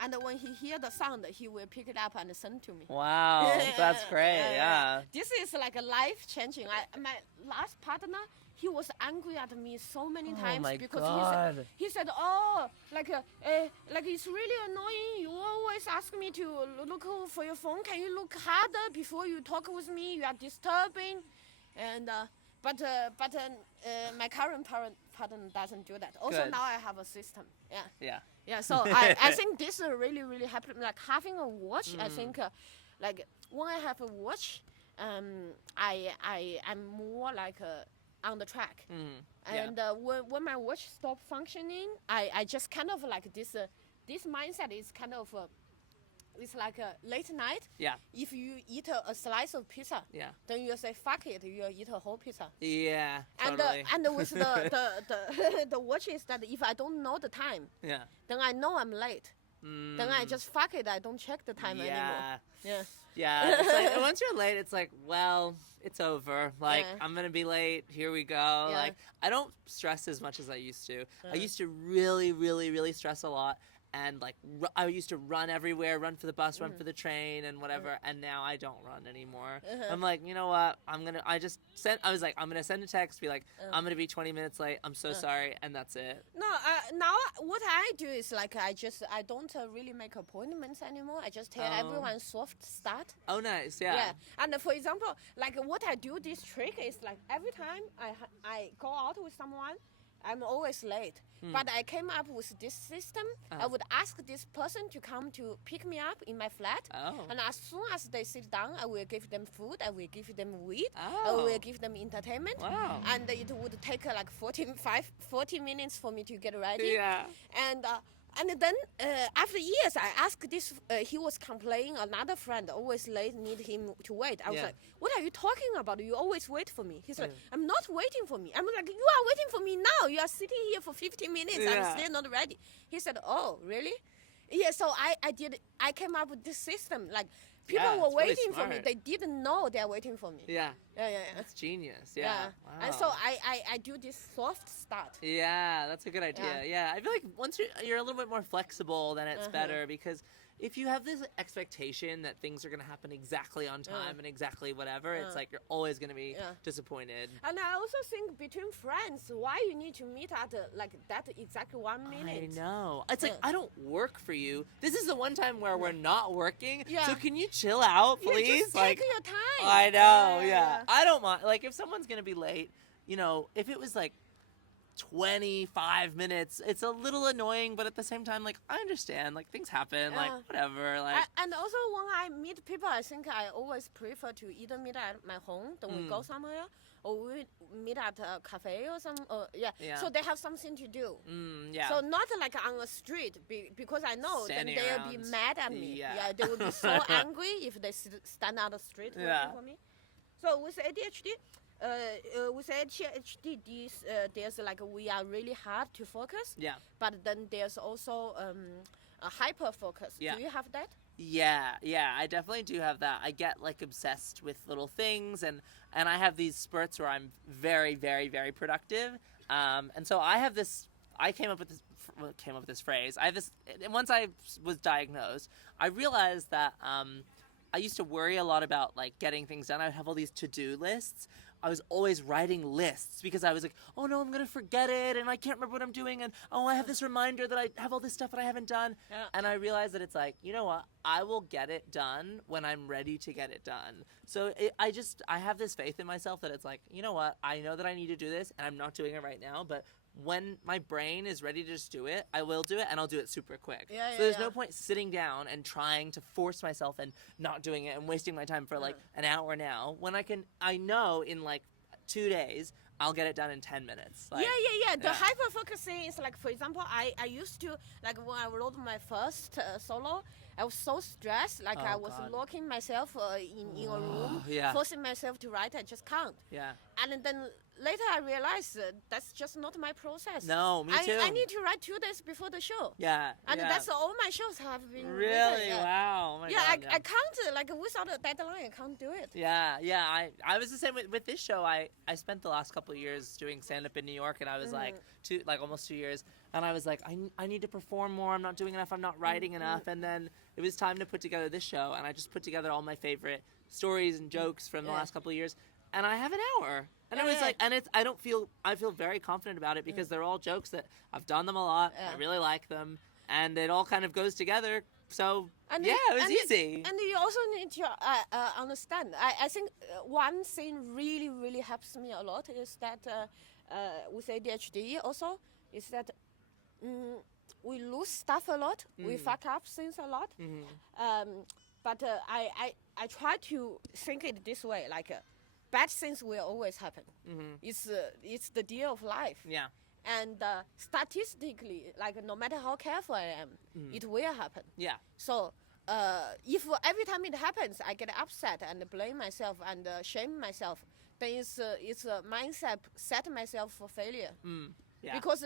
And when he hear the sound, he will pick it up and send to me. Wow, that's great. Yeah. This is like a life changing. My last partner, he was angry at me so many times my because God. he said, "Oh, like it's really annoying. You always ask me to look for your phone. Can you look harder before you talk with me? You are disturbing." And but my current partner doesn't do that. Also, Good. now I have a system. Yeah. Yeah. Yeah, so I think this really, really helped me. Like having a watch, I think, like when I have a watch, I'm more like on the track. And when my watch stops functioning, I just kind of like this mindset is kind of, it's like a late night. Yeah. If you eat a slice of pizza, Yeah. then you say, fuck it, you eat a whole pizza. Yeah. Totally. And with the watch is that if I don't know the time, yeah. then I know I'm late. Then I just fuck it. I don't check the time anymore. Yeah. Yeah. It's like, once you're late, it's like, well, it's over. Like, I'm going to be late. Here we go. Yeah. Like, I don't stress as much as I used to. I used to really, really, really stress a lot. And like I used to run everywhere, run for the bus, run for the train, and whatever. And now I don't run anymore. I'm like, you know what? I'm gonna send a text, be like, I'm gonna be 20 minutes late. I'm so sorry, and that's it. No, now what I do is like I don't really make appointments anymore. I just tell everyone soft start. Oh, nice, yeah. Yeah, and for example, like what I do this trick is like every time I go out with someone, I'm always late. But I came up with this system. I would ask this person to come to pick me up in my flat. And as soon as they sit down, I will give them food. I will give them weed. I will give them entertainment. Wow. And it would take like 40 minutes for me to get ready. Yeah. And then after years, I asked this. He was complaining. Another friend always late, need him to wait. I was like, "What are you talking about? You always wait for me." He's like, "I'm not waiting for me." I'm like, "You are waiting for me now. You are sitting here for 15 minutes. I'm still not ready." He said, "Oh, really?" Yeah. So I came up with this system. Like people were really waiting for me. smart. They didn't know they're waiting for me. Yeah. Yeah. That's genius. Yeah. Wow. And so I do this soft start. Yeah, that's a good idea. Yeah, I feel like once you're a little bit more flexible, then it's better, because if you have this expectation that things are going to happen exactly on time and exactly whatever, it's like you're always going to be disappointed. And I also think between friends, why you need to meet at like that exact 1 minute. I know. It's like, I don't work for you. This is the one time where we're not working. Yeah. So can you chill out, please? You just take your time. I know. Yeah. I don't mind. Like if someone's going to be late, you know, if it was like 25 minutes, it's a little annoying, but at the same time, like I understand, like things happen, like whatever, like. And also when I meet people, I think I always prefer to either meet at my home, then we go somewhere, or we meet at a cafe or some, so they have something to do. Yeah. So not like on a street, because I know Standing then they'll be around. mad at me. Yeah. They will be so angry if they stand on the street waiting for me. So with ADHD. With ADHD, there's like we are really hard to focus. Yeah. But then there's also a hyper focus. Yeah. Do you have that? Yeah, I definitely do have that. I get like obsessed with little things, and I have these spurts where I'm very, very, very productive. And so I have this. I came up with this phrase. I have this. Once I was diagnosed, I realized that I used to worry a lot about like getting things done. I would have all these to-do lists. I was always writing lists because I was like, oh no, I'm going to forget it, and I can't remember what I'm doing, and oh, I have this reminder that I have all this stuff that I haven't done. Yeah. And I realized that it's like, you know what? I will get it done when I'm ready to get it done. So I have this faith in myself that it's like, you know what? I know that I need to do this, and I'm not doing it right now, but when my brain is ready to just do it, I will do it, and I'll do it super quick. So there's no point sitting down and trying to force myself and not doing it and wasting my time for like an hour now, when I know in like 2 days I'll get it done in 10 minutes. Like, The hyper focusing is like, for example, I used to, like when I wrote my first solo, I was so stressed, like I was locking myself in a room, forcing myself to write. I just can't. Yeah. And then later I realized that's just not my process. No, me too. I need to write 2 days before the show. Yeah. And yeah. that's all my shows have been Really? written, yeah. Wow. Oh my Yeah, God, I can't, like, without a deadline, I can't do it. Yeah. I was the same with this show. I spent the last couple of years doing stand-up in New York, and I was like, almost 2 years, and I was like, I need to perform more. I'm not doing enough. I'm not writing enough. And then it was time to put together this show, and I just put together all my favorite stories and jokes from the last couple of years, and I have an hour. And it was like, and I feel very confident about it because they're all jokes that I've done them a lot. I really like them, and it all kind of goes together. So it was easy. And you also need to understand. I think one thing really, really helps me a lot is that with ADHD also is that we lose stuff a lot. We fuck up things a lot. But I try to think it this way, like bad things will always happen. It's the deal of life. Yeah. And statistically, like no matter how careful I am, it will happen. Yeah. So if every time it happens, I get upset and blame myself and shame myself, then it's a mindset set myself for failure. Yeah. Because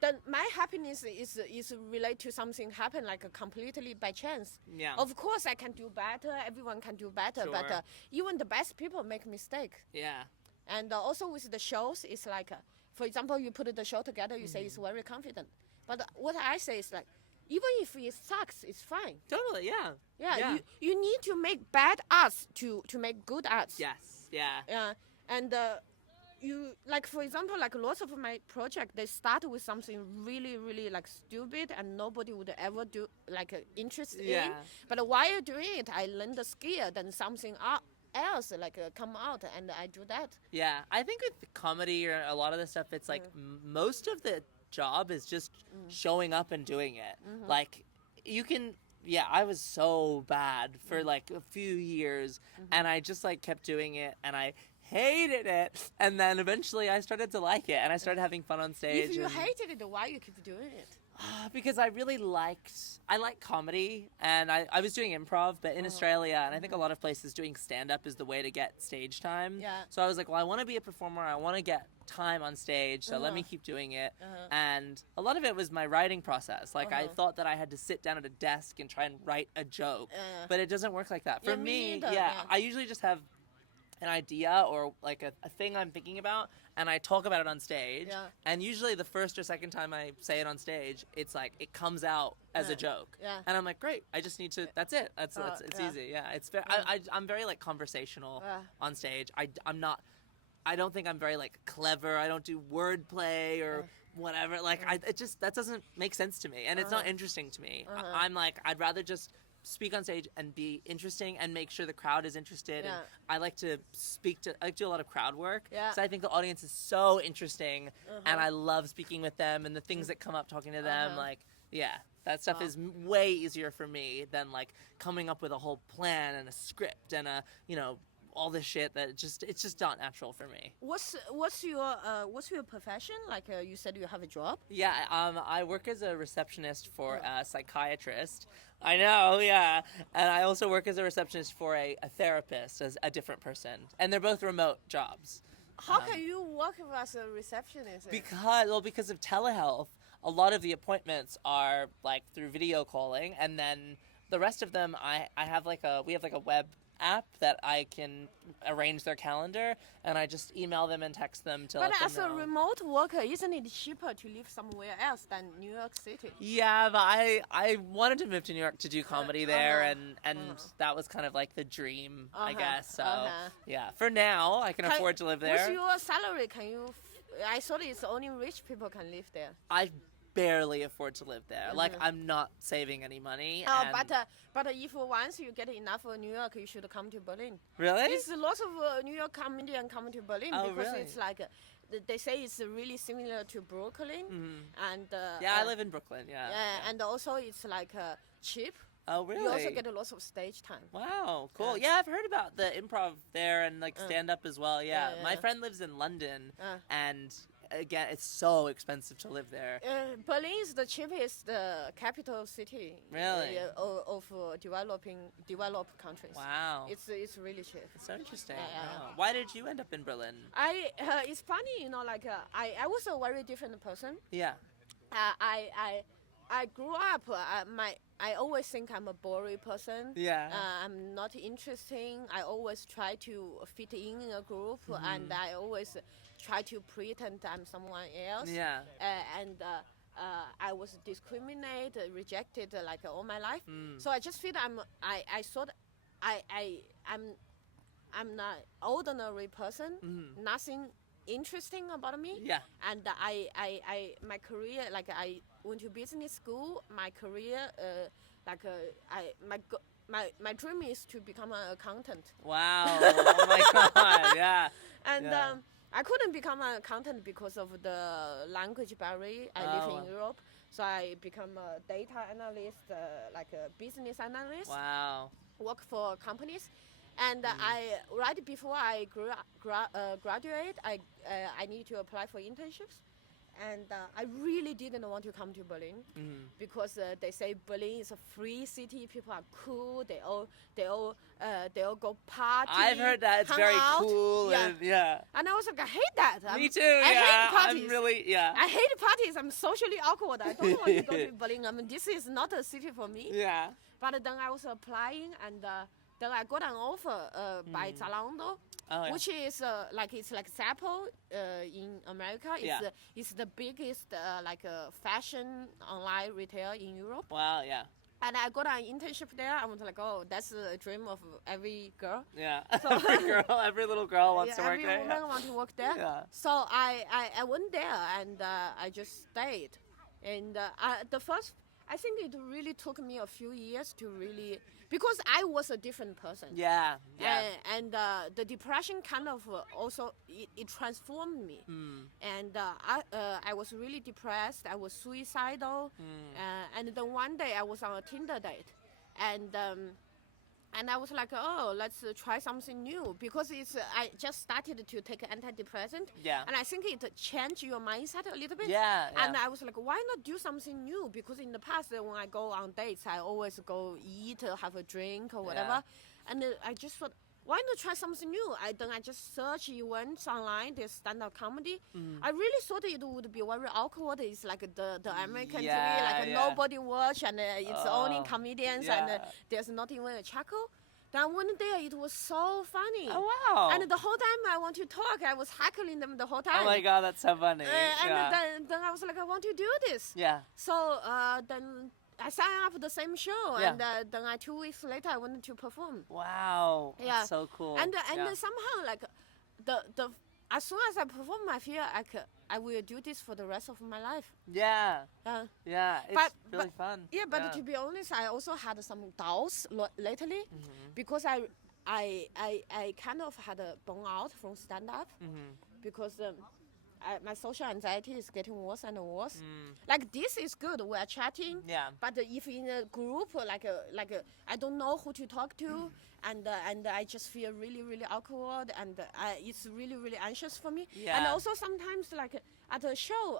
then my happiness is related to something happen like completely by chance. Yeah. Of course, I can do better. Everyone can do better, Sure. but even the best people make mistakes. Yeah. And also with the shows, it's like, for example, you put the show together, you say it's very confident. But what I say is like, even if it sucks, it's fine. Totally. Yeah. Yeah. You need to make bad arts to make good arts. Yes. Yeah. Yeah. And you, like, for example, like lots of my project, they start with something really, really like stupid and nobody would ever do like interest in. But while doing it, I learned the skill, then something else like come out, and I do that. Yeah, I think with comedy or a lot of the stuff, it's like most of the job is just showing up and doing it. Like you can. Yeah, I was so bad for like a few years, and I just like kept doing it, and I hated it, and then eventually I started to like it, and I started having fun on stage. If you hated it, why you keep doing it? Because I really liked comedy, and I was doing improv, but in Australia, and I think a lot of places, doing stand-up is the way to get stage time. Yeah. So I was like, well, I want to be a performer, I want to get time on stage, so let me keep doing it. And a lot of it was my writing process. Like, I thought that I had to sit down at a desk and try and write a joke, but it doesn't work like that. For me, I usually just have an idea or like a thing I'm thinking about, and I talk about it on stage. And usually the first or second time I say it on stage, it's like it comes out as a joke. And I'm like, great, I just need to. That's it. It's easy. Yeah, it's very. I'm very like conversational on stage. I'm not. I don't think I'm very like clever. I don't do wordplay or whatever. Like that doesn't make sense to me, and it's not interesting to me. I'm like, I'd rather just speak on stage and be interesting and make sure the crowd is interested. And I like to I do a lot of crowd work. So I think the audience is so interesting, and I love speaking with them and the things that come up talking to them. Like, that stuff is way easier for me than like coming up with a whole plan and a script and all this shit that it's just not natural for me. What's your profession? Like you said, you have a job. Yeah, I work as a receptionist for a psychiatrist. I know, yeah, and I also work as a receptionist for a therapist, as a different person, and they're both remote jobs. How can you work as a receptionist? Because of telehealth, a lot of the appointments are like through video calling, and then the rest of them we have like a web app that I can arrange their calendar, and I just email them and text them to let them know. But as a remote worker, isn't it cheaper to live somewhere else than New York City? Yeah, but I wanted to move to New York to do comedy there, and that was kind of like the dream, I guess. So yeah, for now I can afford to live there. What's your salary? I thought it's only rich people can live there. I barely afford to live there. Like, I'm not saving any money. But if once you get enough for New York, you should come to Berlin. Really? There's lots of New York comedians coming to Berlin because really? It's like they say it's really similar to Brooklyn. And I live in Brooklyn. Yeah, and also it's like cheap. Oh, really? You also get a lot of stage time. Wow, cool. Yeah, I've heard about the improv there and like stand up as well. Yeah. My friend lives in London, and again, it's so expensive to live there. Berlin is the cheapest capital city. Really? Of developed countries. Wow. It's really cheap. It's so interesting. Yeah. Wow. Why did you end up in Berlin? It's funny, you know, like I was a very different person. Yeah. I grew up. I always think I'm a boring person. Yeah. I'm not interesting. I always try to fit in a group, and I always try to pretend I'm someone else. Yeah. I was discriminated, rejected like all my life. So I just feel I thought I'm not ordinary person. Nothing interesting about me. Yeah. And my career, like I went to business school. My career, my dream is to become an accountant. Wow. Oh my God. Yeah. And Yeah. I couldn't become an accountant because of the language barrier. I live in Europe, so I become a data analyst, like a business analyst. Wow. Work for companies. And right before I graduate, I need to apply for internships, and I really didn't want to come to Berlin because they say Berlin is a free city. People are cool. They all go party. I've heard that it's hang very out. cool. Yeah. And, yeah. And I was like, I hate that. Me too. I Yeah. hate parties. I'm really. Yeah. I hate parties. I'm socially awkward. I don't want to go to Berlin. I mean, this is not a city for me. Yeah. But then I was applying, and then I got an offer by Zalando, which is it's like Zappos in America. It's the biggest fashion online retail in Europe. Wow. Yeah. And I got an internship there. I was like, oh, that's a dream of every girl. Yeah. So every little girl wants to work every there. woman wants to work there. Yeah. So I went there, and I just stayed. And I think it really took me a few years to really, because I was a different person. Yeah. Yeah. And the depression kind of also, it transformed me. And I was really depressed. I was suicidal. And then one day I was on a Tinder date. And I was like, oh, let's try something new, because I just started to take antidepressant. Yeah. And I think it changed your mindset a little bit. Yeah. And I was like, why not do something new? Because in the past, when I go on dates, I always go eat, have a drink or whatever. And I just thought, why not try something new? Then I just search events online, there's stand-up comedy. I really thought it would be very awkward. It's like the American TV, like nobody watch, and it's only comedians, and there's not even a chuckle. Then one day it was so funny. Oh, wow. And the whole time I want to talk, I was heckling them the whole time. Oh my God, that's so funny. Then I was like, I want to do this. Yeah. So then I signed up for the same show, Yeah. and then 2 weeks later I went to perform. Wow. Yeah. That's so cool. And yeah. somehow, like the as soon as I perform, I feel I will do this for the rest of my life. Yeah. Yeah. It's really fun. Yeah, but to be honest, I also had some doubts lately, because I kind of had a burnout from stand up, because my social anxiety is getting worse and worse. Like, this is good, we're chatting. Yeah. But if in a group, I don't know who to talk to, and I just feel really, really awkward, and it's really, really anxious for me. Yeah. And also sometimes, like at a show,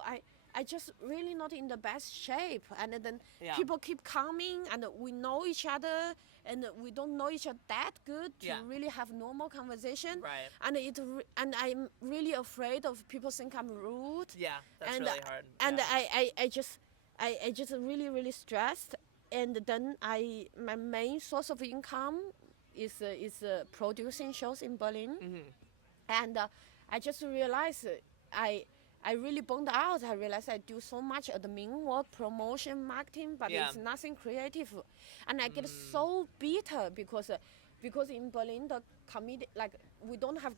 I just really not in the best shape, and then people keep coming, and we know each other, and we don't know each other that good to really have normal conversation. Right. And I'm really afraid of people think I'm rude. Yeah, that's really hard. And I just really, really stressed. And then my main source of income is producing shows in Berlin. And I just realized I really burned out. I realized I do so much admin work, promotion, marketing, but it's nothing creative. And I get so bitter because in Berlin, the comedy, we don't have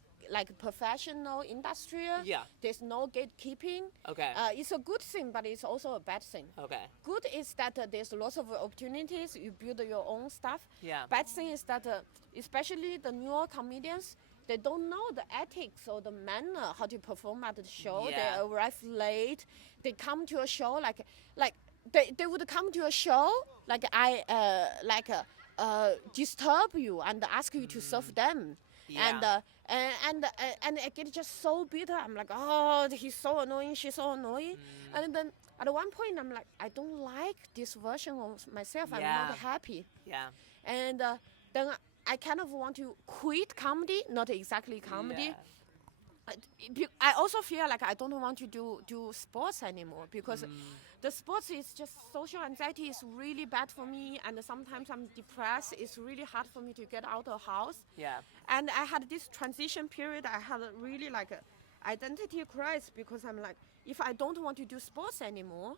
professional industry. Yeah. There's no gatekeeping. Okay. It's a good thing, but it's also a bad thing. Okay. Good is that there's lots of opportunities. You build your own stuff. Yeah. Bad thing is that especially the newer comedians, they don't know the ethics or the manner how to perform at the show. Yeah. They arrive late. They come to a show they would come to a show disturb you and ask you to serve them. Yeah. And I get just so bitter. I'm like, oh, he's so annoying, she's so annoying. And then at one point, I'm like, I don't like this version of myself. I'm Yeah. not happy. Yeah. And then I kind of want to quit comedy, not exactly comedy. I also feel like I don't want to do sports anymore because the sports is just social anxiety is really bad for me, and sometimes I'm depressed. It's really hard for me to get out of the house. Yeah. And I had this transition period. I had a really like a identity crisis because I'm like, if I don't want to do sports anymore,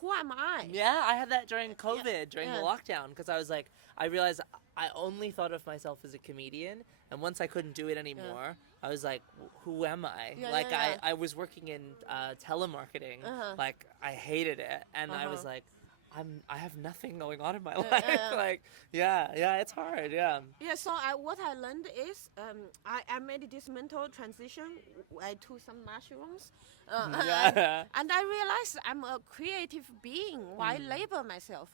who am I? Yeah, I had that during COVID, during the Yeah. lockdown, because I was like, I realized I only thought of myself as a comedian, and once I couldn't do it anymore, I was like, who am I? Yeah, like, yeah, yeah. I was working in telemarketing, Uh-huh. like, I hated it, and I was Uh-huh. like, I have nothing going on in my life. yeah. Like, it's hard, yeah. Yeah, so what I learned is I made this mental transition. I took some mushrooms. Yeah. And I realized I'm a creative being. Why label myself?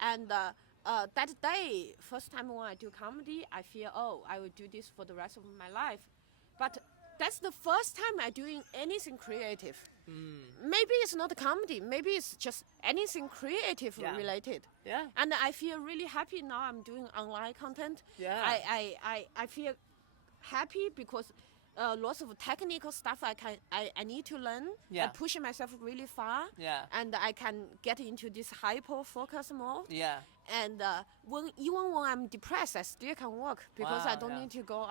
And that day, first time when I do comedy, I feel, oh, I will do this for the rest of my life. But that's the first time I'm doing anything creative. Maybe it's not comedy. Maybe it's just anything creative Yeah. related. Yeah. And I feel really happy now I'm doing online content. Yeah. I feel happy because lots of technical stuff I need to learn. Yeah. I push myself really far. Yeah. And I can get into this hyper focus mode. Yeah. And even when I'm depressed, I still can work because I Wow, don't yeah. need to go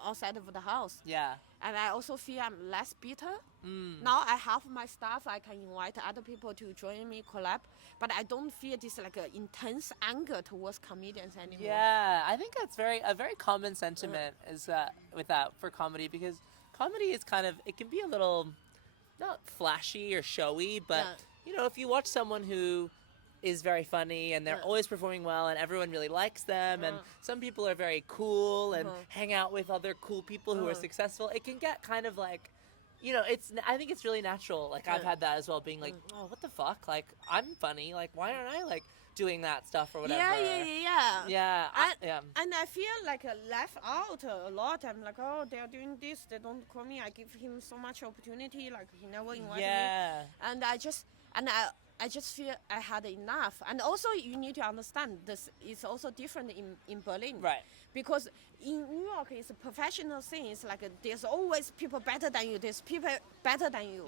outside of the house. Yeah. And I also feel I'm less bitter. Now I have my stuff. I can invite other people to join me, collab. But I don't feel this like intense anger towards comedians anymore. Yeah, I think that's a very common sentiment is with that for comedy, because comedy is kind of, it can be a little not flashy or showy, but you know, if you watch someone who is very funny and they're always performing well and everyone really likes them, and some people are very cool and hang out with other cool people who are successful, it can get kind of like, you know, I think it's really natural. Like, I've had that as well, being like, oh, what the fuck? Like, I'm funny. Like, why aren't I, like, doing that stuff or whatever? Yeah. Yeah. And I feel like left out a lot. I'm like, oh, they're doing this. They don't call me. I give him so much opportunity. Like, he never invited me. And I just feel I had enough. And also, you need to understand this is also different in Berlin. Right. Because in New York, it's a professional thing. It's like there's always people better than you. There's people better than you.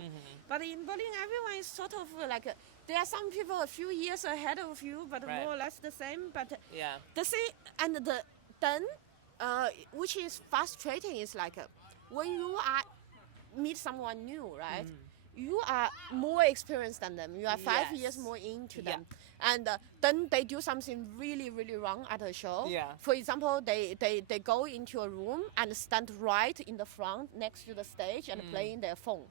But in Berlin, everyone is sort of like, there are some people a few years ahead of you, but more or less the same. But the thing, and then, which is frustrating, is like when you meet someone new, right? You are more experienced than them. You are 5 years more into them. And then they do something really, really wrong at a show. Yeah. For example, they go into a room and stand right in the front next to the stage and playing their phone.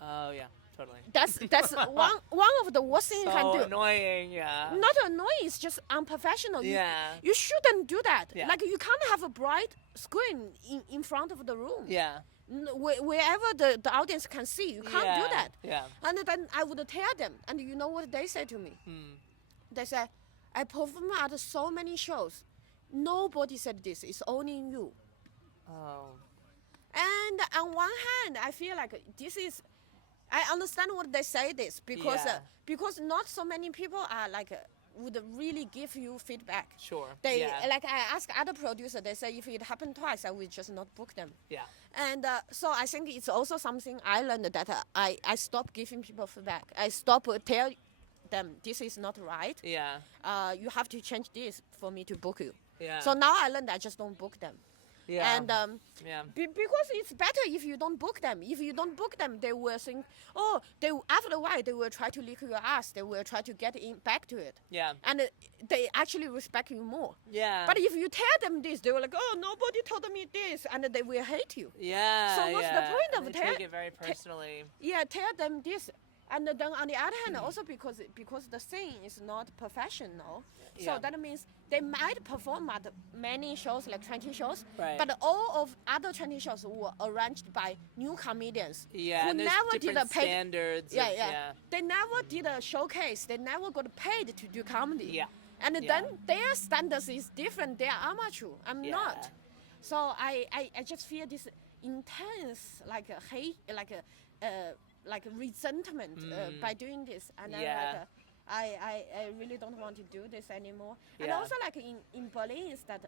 Oh, yeah, totally. That's one of the worst things you can do. So annoying, yeah. Not annoying, it's just unprofessional. Yeah. You shouldn't do that. Yeah. Like, you can't have a bright screen in front of the room. Yeah. Wherever the audience can see, you can't do that. Yeah. And then I would tell them, and you know what they say to me? They say, I perform at so many shows. Nobody said this. It's only you. Oh. And on one hand, I feel like this is, I understand what they say this because not so many people are like would really give you feedback. Sure. They like, I ask other producers, they say if it happened twice, I will just not book them. Yeah. And so I think it's also something I learned, that I stopped giving people feedback. I stopped tell them this is not right. Yeah. You have to change this for me to book you. Yeah. So now I learned I just don't book them. Yeah. And because it's better if you don't book them. If you don't book them, they will think, oh, after a while they will try to lick your ass. They will try to get back to it. Yeah. And they actually respect you more. Yeah. But if you tell them this, they will like, oh, nobody told me this, and they will hate you. Yeah. So what's the point of they take it very personally? Tell them this. And then on the other hand, also because the thing is not professional, so that means they might perform at many shows, like 20 shows, but all of other 20 shows were arranged by new comedians who and there's never did different a paid standards. They never did a showcase. They never got paid to do comedy. Yeah. And then their standards is different. They are amateur. I'm not. So I just feel this intense like a hate, like a resentment by doing this, and I really don't want to do this anymore. And also like in Berlin is that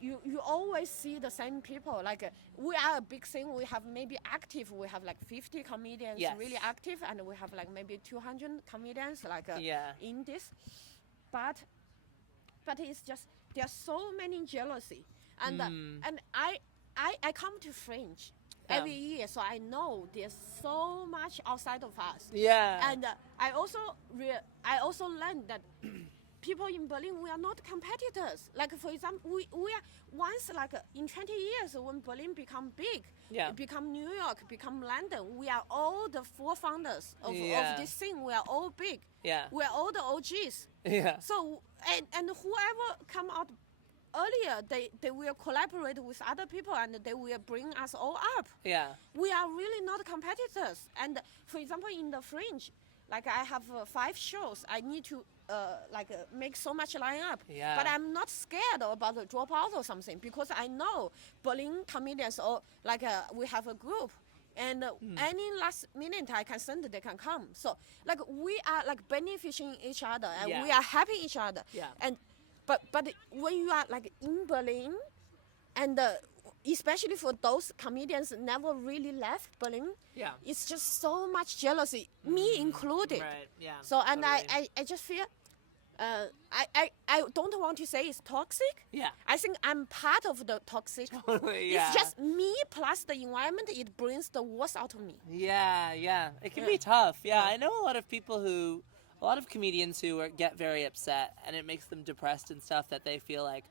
you always see the same people. Like we are a big thing. We have maybe active. We have like 50 comedians really active, and we have like maybe 200 comedians like in this. But it's just there's so many jealousy, and and I come to Fringe every year, so I know there's so much outside of us. Yeah. And I also learned that people in Berlin, we are not competitors. Like for example, we are once like in 20 years when Berlin become big, become New York, become London, we are all the four founders of this thing. We are all big. Yeah. We are all the OGs. Yeah. So and whoever come out earlier, they will collaborate with other people and they will bring us all up. Yeah. We are really not competitors. And for example, in the Fringe, like I have 5 shows. I need to make so much lineup. Yeah. But I'm not scared about the dropout or something because I know Berlin comedians or we have a group. And any last minute I can send, they can come. So like we are like benefiting each other and we are helping each other. Yeah. And but when you are like in Berlin, and especially for those comedians never really left Berlin, it's just so much jealousy, me included. Right. Yeah. So and totally. I just feel I don't want to say it's toxic. Yeah. I think I'm part of the toxic. Totally, It's just me plus the environment. It brings the worst out of me. Yeah. It can be tough. Yeah. I know a lot of comedians who get very upset, and it makes them depressed and stuff, that they feel like,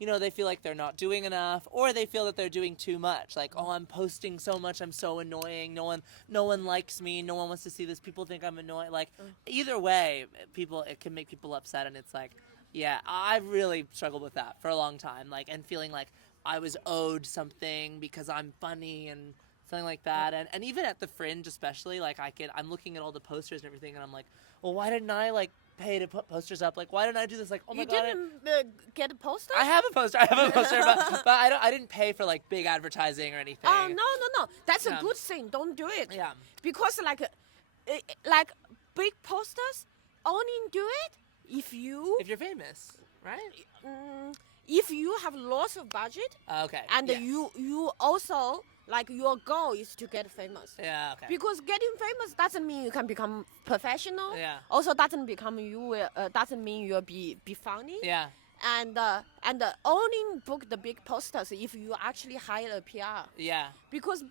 they feel like they're not doing enough, or they feel that they're doing too much. Like, oh, I'm posting so much, I'm so annoying. No one likes me. No one wants to see this. People think I'm annoying. Like, either way, it can make people upset, and it's like, yeah, I've really struggled with that for a long time. Like, and feeling like I was owed something because I'm funny and something like that. And even at the Fringe, especially, like I'm looking at all the posters and everything, and I'm like, well, why didn't I like pay to put posters up? Like, why didn't I do this? Like, oh my god, you didn't get a poster? I have a poster, but I didn't pay for like big advertising or anything. Oh no, that's a good thing. Don't do it. Yeah. Because like big posters only do it if you're famous, right? If you have lots of budget. Okay. And you also like your goal is to get famous. Yeah. Okay. Because getting famous doesn't mean you can become professional. Yeah. Also doesn't mean you'll be funny. Yeah. And only book the big posters if you actually hire a PR. Yeah. Because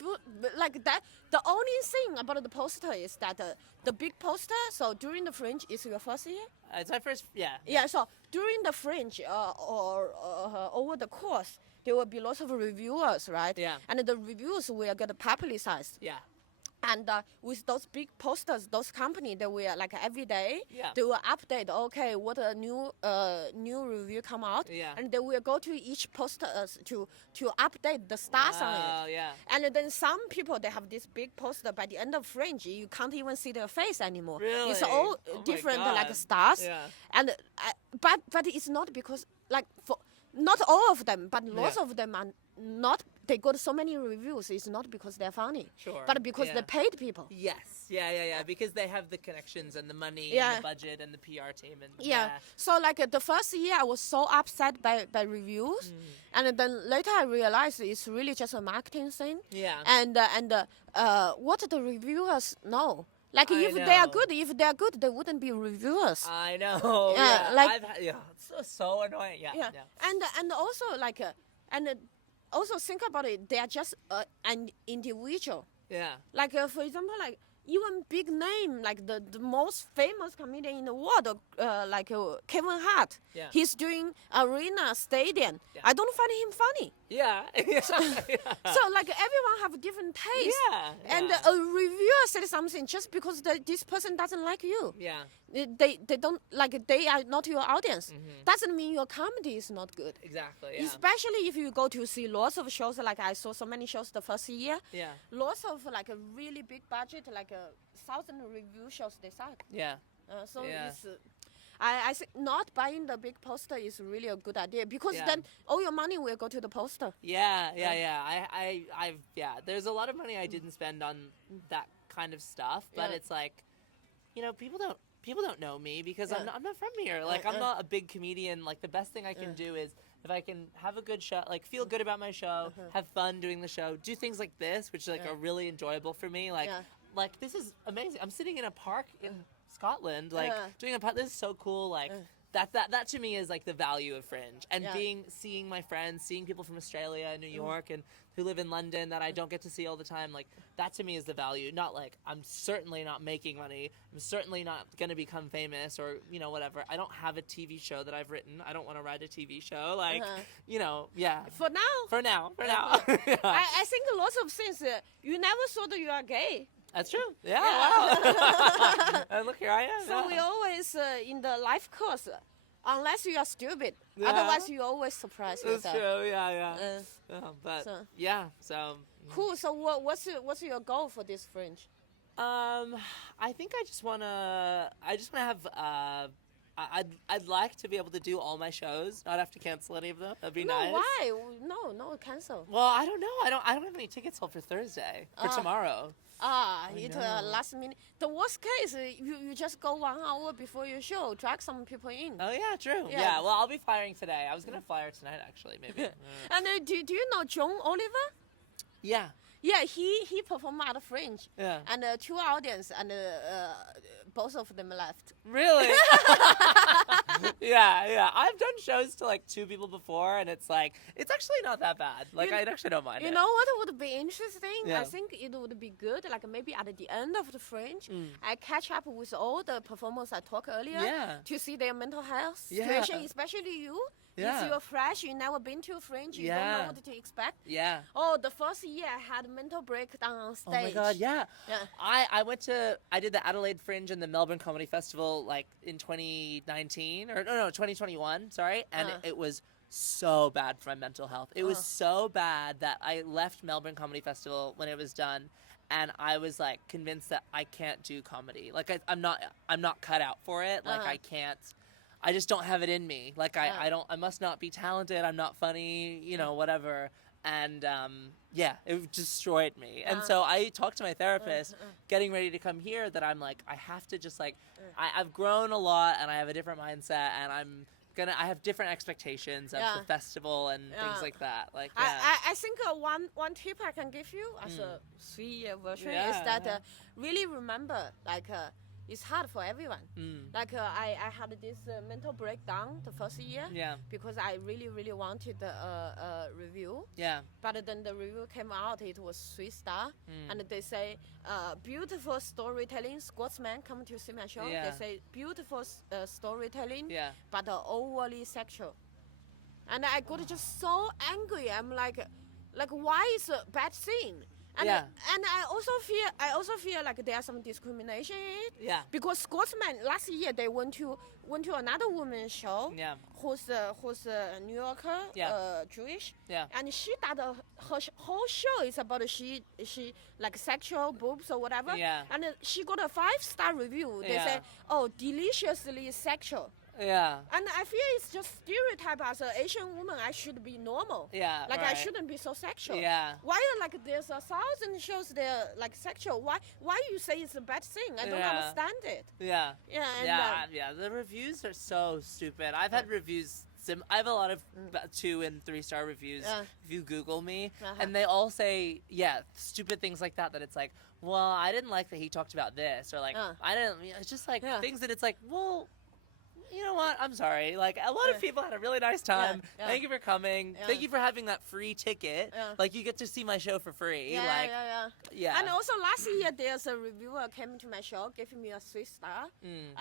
like that, the only thing about the poster is that the big poster. So during the Fringe, is your first year? It's my first. Yeah. Yeah. So during the Fringe or over the course, there will be lots of reviewers, right? Yeah. And the reviews will get publicized. Yeah. And with those big posters, those companies, they will like every day, Yeah. they will update, okay, what a new review come out. Yeah. And they will go to each poster to update the stars on it. Oh, yeah. And then some people, they have this big poster. By the end of Fringe, you can't even see their face anymore. Really? It's all Oh my different God. like stars. Yeah. And but it's not because like for not all of them, but lots of them are not. They got so many reviews. It's not because they're funny, Sure. but because they paid people. Yes. Yeah. Because they have the connections and the money Yeah. and the budget and the PR team and Yeah. So like the first year, I was so upset by reviews, and then later I realized it's really just a marketing thing. Yeah. And what the reviewers know. Like I if they are know. good, they wouldn't be reviewers. I know. Yeah, like- it's so annoying. Yeah. Yeah. And also like also think about it. They are just an individual. Yeah. Like for example, like even big name, like the most famous comedian in the world, like Kevin Hart. Yeah. He's doing arena, stadium. Yeah. I don't find him funny. Yeah. So like everyone have different taste. Yeah. And a reviewer said something just because this person doesn't like you. Yeah. They don't like, they are not your audience. Doesn't mean your comedy is not good. Exactly. Yeah. Especially if you go to see lots of shows, like I saw so many shows the first year. Yeah. Lots of like a really big budget, like 1,000 review shows they suck. Yeah. So Yeah. it's, I think not buying the big poster is really a good idea because then all your money will go to the poster. Yeah. There's a lot of money I didn't spend on that kind of stuff, but it's like, people don't know me because I'm not from here. Like, I'm not a big comedian. Like, the best thing I can do is if I can have a good show, like feel good about my show, have fun doing the show, do things like this, which like are really enjoyable for me. Like this is amazing. I'm sitting in a park in Scotland, like doing a this is so cool. Like that to me is like the value of Fringe, and seeing my friends, seeing people from Australia and New York and who live in London that I don't get to see all the time. Like that to me is the value. Not like I'm certainly not making money. I'm certainly not going to become famous or whatever. I don't have a TV show that I've written. I don't want to write a TV show. Like For now. I think lots of things. You never thought you are gay. That's true. Yeah. Wow. And look, here I am. So we always in the life course, unless you are stupid, otherwise you always surprise yourself. That's true. Yeah. So cool. So what's your goal for this Fringe? I think I just wanna have. I'd like to be able to do all my shows, not have to cancel any of them. That'd be nice. Why? No, cancel. Well, I don't know. I don't have any tickets sold for Thursday, for tomorrow. It's last minute. The worst case, you just go 1 hour before your show, drag some people in. Oh yeah, true. Yeah. Well, I'll be flying today. I was gonna fly her tonight, actually, maybe. And do you know Zhang Oliver? Yeah. Yeah, he performed at the Fringe. Yeah. And 2 audience, and both of them left. Really? Yeah. I've done shows to like 2 people before, and it's actually not that bad. Like, I actually don't mind it. You know what would be interesting? Yeah. I think it would be good, like maybe at the end of the Fringe, I catch up with all the performers I talked earlier to see their mental health situation, especially you. Yeah. If you're fresh, you've never been to a Fringe, you don't know what to expect. Yeah. Oh, the first year I had mental breakdown on stage. Oh my God, yeah. I did the Adelaide Fringe and the Melbourne Comedy Festival like in 2019 or no 2021, sorry, and it was so bad for my mental health. It was so bad that I left Melbourne Comedy Festival when it was done, and I was like convinced that I can't do comedy. Like I'm not cut out for it. Like I can't. I just don't have it in me. Like I must not be talented. I'm not funny, whatever. And it destroyed me. And so I talked to my therapist getting ready to come here that I'm like, I have to just like, I've grown a lot and I have a different mindset and I have different expectations of the festival and things like that. Like, I think one tip I can give you as a 3-year version is that really remember, like, it's hard for everyone. Like I had this mental breakdown the first year because I really, really wanted a review. Yeah. But then the review came out, it was 3-star. And they say, beautiful storytelling, Scotsman come to see my show. They say, beautiful storytelling, but overly sexual. And I got just so angry. I'm like why is a bad thing? And I also feel like there's some discrimination in it. Yeah. Because Scotsman last year they went to another woman's show. Yeah. Who's a New Yorker, Jewish. Yeah. And she did her whole show is about she like sexual boobs or whatever. Yeah. And she got a 5-star review. They say, oh, deliciously sexual. Yeah. And I feel it's just stereotype as an Asian woman, I should be normal. Yeah. Like I shouldn't be so sexual. Yeah. Why like there's 1,000 shows they're like sexual? Why you say it's a bad thing? I don't understand it. Yeah. Yeah. And, The reviews are so stupid. I've had reviews. I have a lot of 2- and 3-star reviews if you Google me, and they all say stupid things like that. That it's like, well, I didn't like that he talked about this, or like I didn't. It's just like things that it's like, well. You know what? I'm sorry. Like, a lot of people had a really nice time. Thank you for coming. Thank you for having that free ticket. Like, you get to see my show for free. Yeah. And also, last year, there's a reviewer came to my show, gave me a 3-star.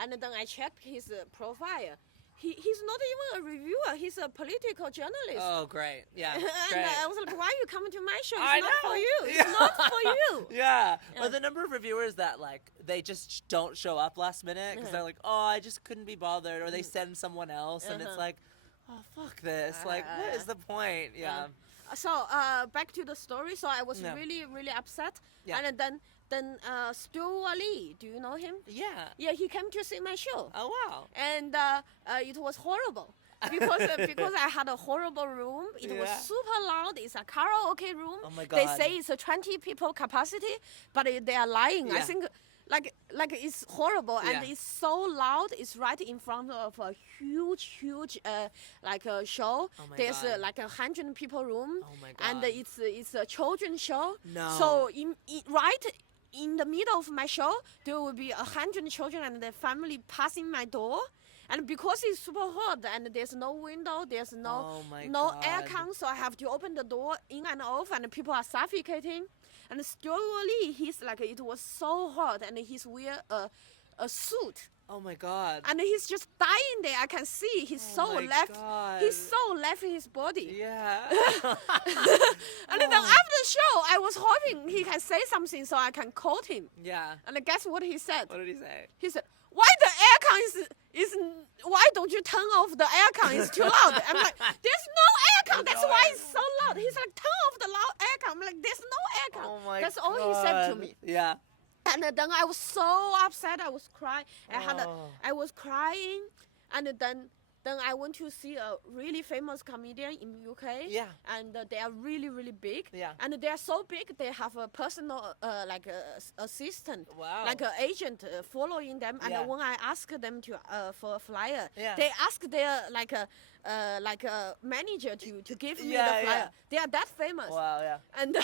And then I checked his profile. He's not even a reviewer. He's a political journalist. Oh, great. Yeah. And great. I was like, why are you coming to my show? It's not for you. It's not for you. Yeah. But the number of reviewers that, like, they just don't show up last minute because they're like, oh, I just couldn't be bothered. Or they send someone else. And it's like, oh, fuck this. Like, what is the point? Yeah. So, back to the story. So, I was really, really upset. Yeah. And then then Stuart Lee, do you know him? Yeah. Yeah, he came to see my show. Oh wow. And it was horrible. Because I had a horrible room. It was super loud. It's a karaoke room. Oh my God. They say it's a 20 people capacity, but they are lying. I Yeah. think like it's horrible and Yeah. it's so loud. It's right in front of a huge like a show. Oh my There's God. like 100 people room. Oh my God. And it's a children's show. No. So right in the middle of my show, there will be 100 children and their family passing my door. And because it's super hot and there's no window, there's no Oh my no God. aircon, so I have to open the door in and off, and people are suffocating. And Stuart Lee, he's like, it was so hot, and he's wear a suit, Oh my God. and he's just dying there. I can see he's so my left. God. He's so left in his body. Yeah. And then after the show, I was hoping he can say something so I can quote him. Yeah. And guess what he said? What did he say? He said, "Why the aircon is why don't you turn off the aircon? It's too loud." I'm like, "There's no aircon. That's no why air- it's so loud." He's like, "Turn off the loud aircon." I'm like, "There's no aircon." Oh my That's God. all he said to me. Yeah. And then I was so upset. I was crying. Oh. I was crying, and then I went to see a really famous comedian in UK. Yeah. And they are really big. Yeah. And they are so big. They have a personal like assistant. Wow. Like an agent following them. And Yeah. when I asked them to for a flyer, Yeah. they asked their like a manager to give me Yeah, the flyer. yeah. They are that famous. Wow. Yeah. And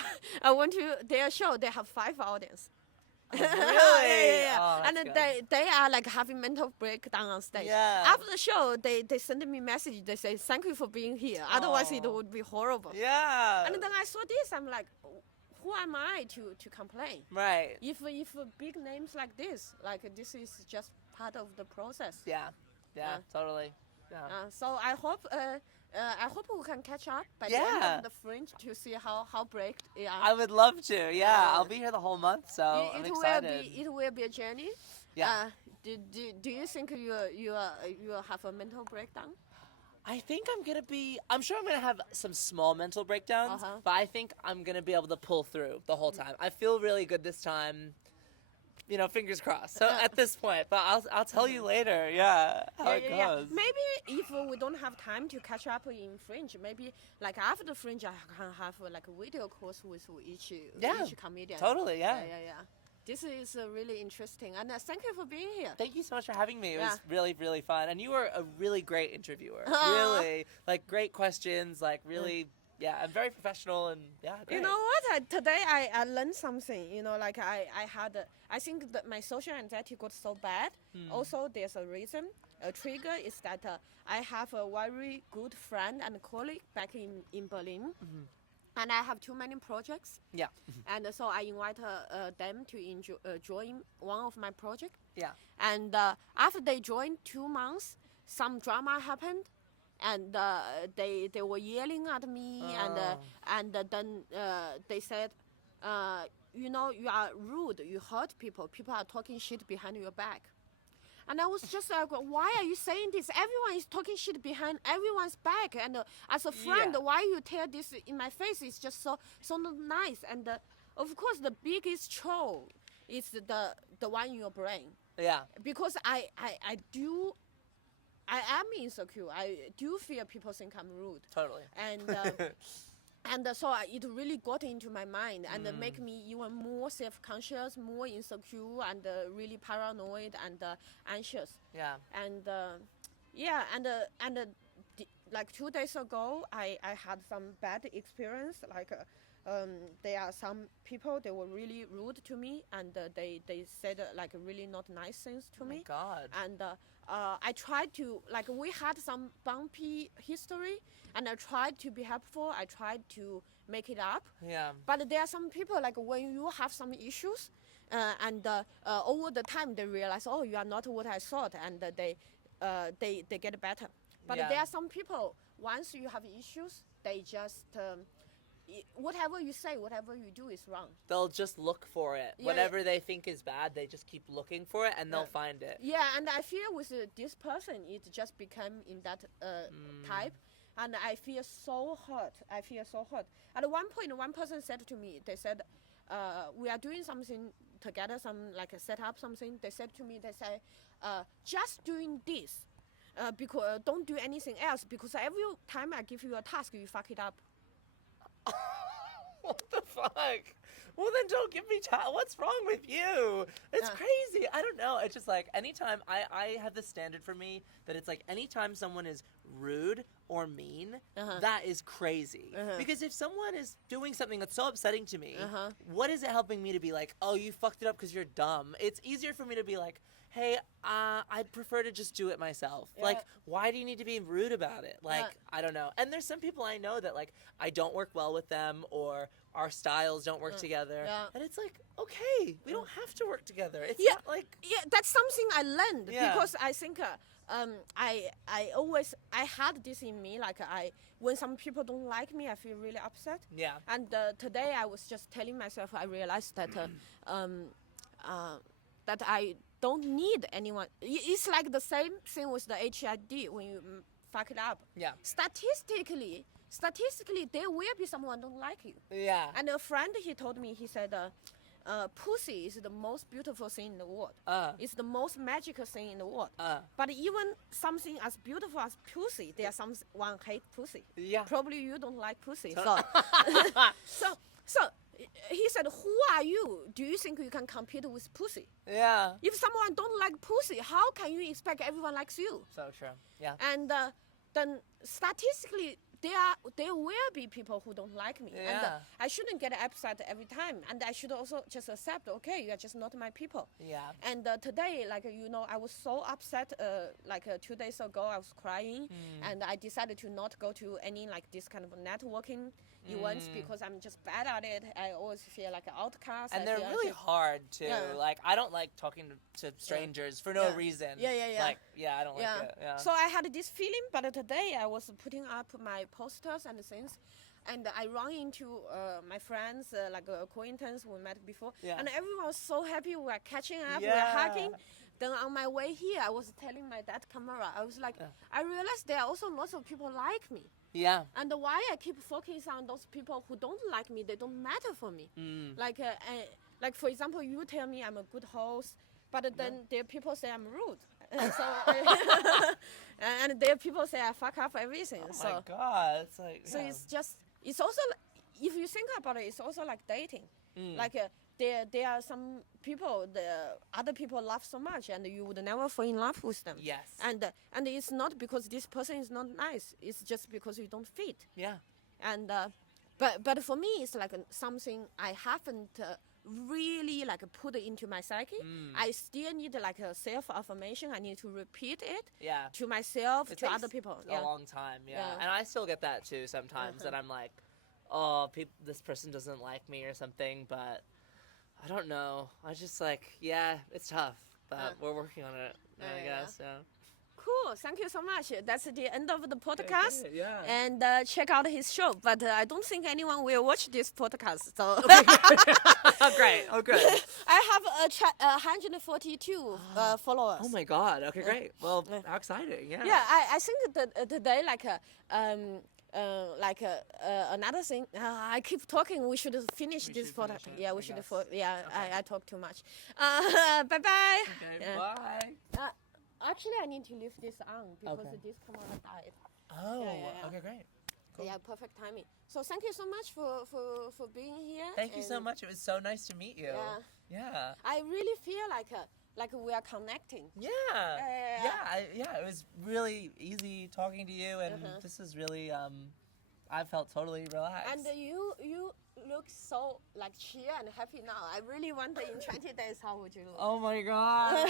I went to their show. They have 5 audience. Really? yeah. Oh, And that's good. they are like having mental breakdown on stage. Yeah. After the show, they send me message. They say, "Thank you for being here. Otherwise, it Oh. would be horrible." Yeah. And then I saw this. I'm like, who am I to complain? Right. If big names like this is just part of the process. Yeah. Yeah. Totally. Yeah. So I hope we can catch up by the end Yeah. of the Fringe to see how break they are. I would love to. Yeah. I'll be here the whole month, so I'm excited. It will be a journey. Yeah. Do you think you have a mental breakdown? I think I'm sure I'm gonna have some small mental breakdowns, Uh-huh. but I think I'm gonna be able to pull through the whole time. I feel really good this time. You know, fingers crossed. So at this point, but I'll tell you later. Yeah, how it goes. Maybe if we don't have time to catch up in Fringe, maybe like after the Fringe, I can have like a video course with each comedian. Totally. Yeah. Yeah. This is really interesting, and thank you for being here. Thank you so much for having me. It was Yeah. really fun, and you were a really great interviewer. Aw. Really, like great questions. Like really, yeah, and very professional and yeah. Great. You know what? Today I learned something. You know, like I think that my social anxiety got so bad. Also, there's a reason. A trigger is that I have a very good friend and colleague back in Berlin. And I have too many projects. Yeah. And so I invite them to join one of my projects. Yeah. And after they joined 2 months, some drama happened. And they were yelling at me, and then they said, you know, you are rude, you hurt people. People are talking shit behind your back. And I was just like, why are you saying this? Everyone is talking shit behind everyone's back. And as a friend, Yeah. why you tell this in my face? It's just so not nice. And of course, the biggest troll is the one in your brain. Yeah. Because I am insecure. I do fear people think I'm rude. Totally. And so it really got into my mind and make me even more self-conscious, more insecure, and really paranoid and anxious. Yeah. And like 2 days ago, I had some bad experience. Like there are some people, they were really rude to me, and they said like really not nice things to Oh my me. God. And I tried to, like, we had some bumpy history, and I tried to be helpful. I tried to make it up. Yeah. But there are some people, like, when you have some issues, and over the time they realize, oh, you are not what I thought, and they get better. But Yeah. there are some people, once you have issues, they just whatever you say, whatever you do is wrong. They'll just look for it. Yeah, Whatever they think is bad, they just keep looking for it, and they'll find it. Yeah, and I feel with this person, it just became in that type, and I feel so hurt. At one point, one person said to me, they said, we are doing something together some like set up something. They said to me, they say, just doing this, because don't do anything else, because every time I give you a task, you fuck it up. What the fuck? Well, then don't give me time. What's wrong with you? It's crazy. I don't know. It's just like anytime I have this standard for me that it's like anytime someone is rude or mean, that is crazy. Because if someone is doing something that's so upsetting to me, what is it helping me to be like, oh, you fucked it up because you're dumb? It's easier for me to be like, hey, I'd prefer to just do it myself. Like, why do you need to be rude about it? Like, I don't know. And there's some people I know that, like, I don't work well with them or our styles don't work together. And it's like, okay, we don't have to work together. It's not like... Yeah, that's something I learned because I think I had this in me, like when some people don't like me, I feel really upset. Yeah. And today I was just telling myself, I realized that that I don't need anyone. It's like the same thing with the ADHD when you fuck it up. Yeah. Statistically, there will be someone don't like you. Yeah. And a friend, he told me, he said, pussy is the most beautiful thing in the world. It's the most magical thing in the world. But even something as beautiful as pussy, there's someone hate pussy. Yeah. Probably you don't like pussy. So he said, who are you? Do you think you can compete with pussy? Yeah. If someone don't like pussy, how can you expect everyone likes you? So true. Yeah. And then statistically, there will be people who don't like me. Yeah. And I shouldn't get upset every time. And I should also just accept, okay, you are just not my people. Yeah. And today, like, I was so upset, 2 days ago, I was crying. And I decided to not go to any, like, this kind of networking events because I'm just bad at it. I always feel like an outcast. And they're really hard, too. Yeah. Like, I don't like talking to strangers for no reason. Yeah. Like, I don't like it. Yeah. So I had this feeling, but today I was putting up my posters and things, and I run into my friends, like acquaintance we met before, and everyone was so happy. We were catching up, we were hugging. Then on my way here, I was telling my dad camera, I was like, I realized there are also lots of people like me. Yeah. And why I keep focusing on those people who don't like me, they don't matter for me. Like for example, you tell me I'm a good host, but then there are people say I'm rude. So, and there are people say I fuck up everything. Oh my God, it's like. So it's also, if you think about it, it's also like dating. Like there are some people, the other people love so much, and you would never fall in love with them. Yes. And it's not because this person is not nice. It's just because you don't fit. Yeah. And but for me, it's like something I haven't. Really like put it into my psyche. I still need like a self-affirmation. I need to repeat it to myself, to other people. A long time, and I still get that too sometimes. That I'm like, oh, this person doesn't like me or something, but I don't know. I just like, it's tough, but we're working on it. I guess. Yeah. Cool. Thank you so much. That's the end of the podcast. Okay, and check out his show. But I don't think anyone will watch this podcast. So great. Oh, good. I have 142 followers. Oh my God. Okay, great. Well, how exciting. Yeah. Yeah. I think that today, another thing. I keep talking. We should finish this podcast. Yeah, we should. I talk too much. Bye bye. Okay. Bye. Actually, I need to leave this on because this camera died. Oh, okay, great. Cool. Yeah, perfect timing. So thank you so much for being here. Thank you so much. It was so nice to meet you. Yeah. I really feel like we are connecting. Yeah. It was really easy talking to you, and this is really I felt totally relaxed. And you look so like cheer and happy now. I really wonder in 20 days how would you look. Oh my God.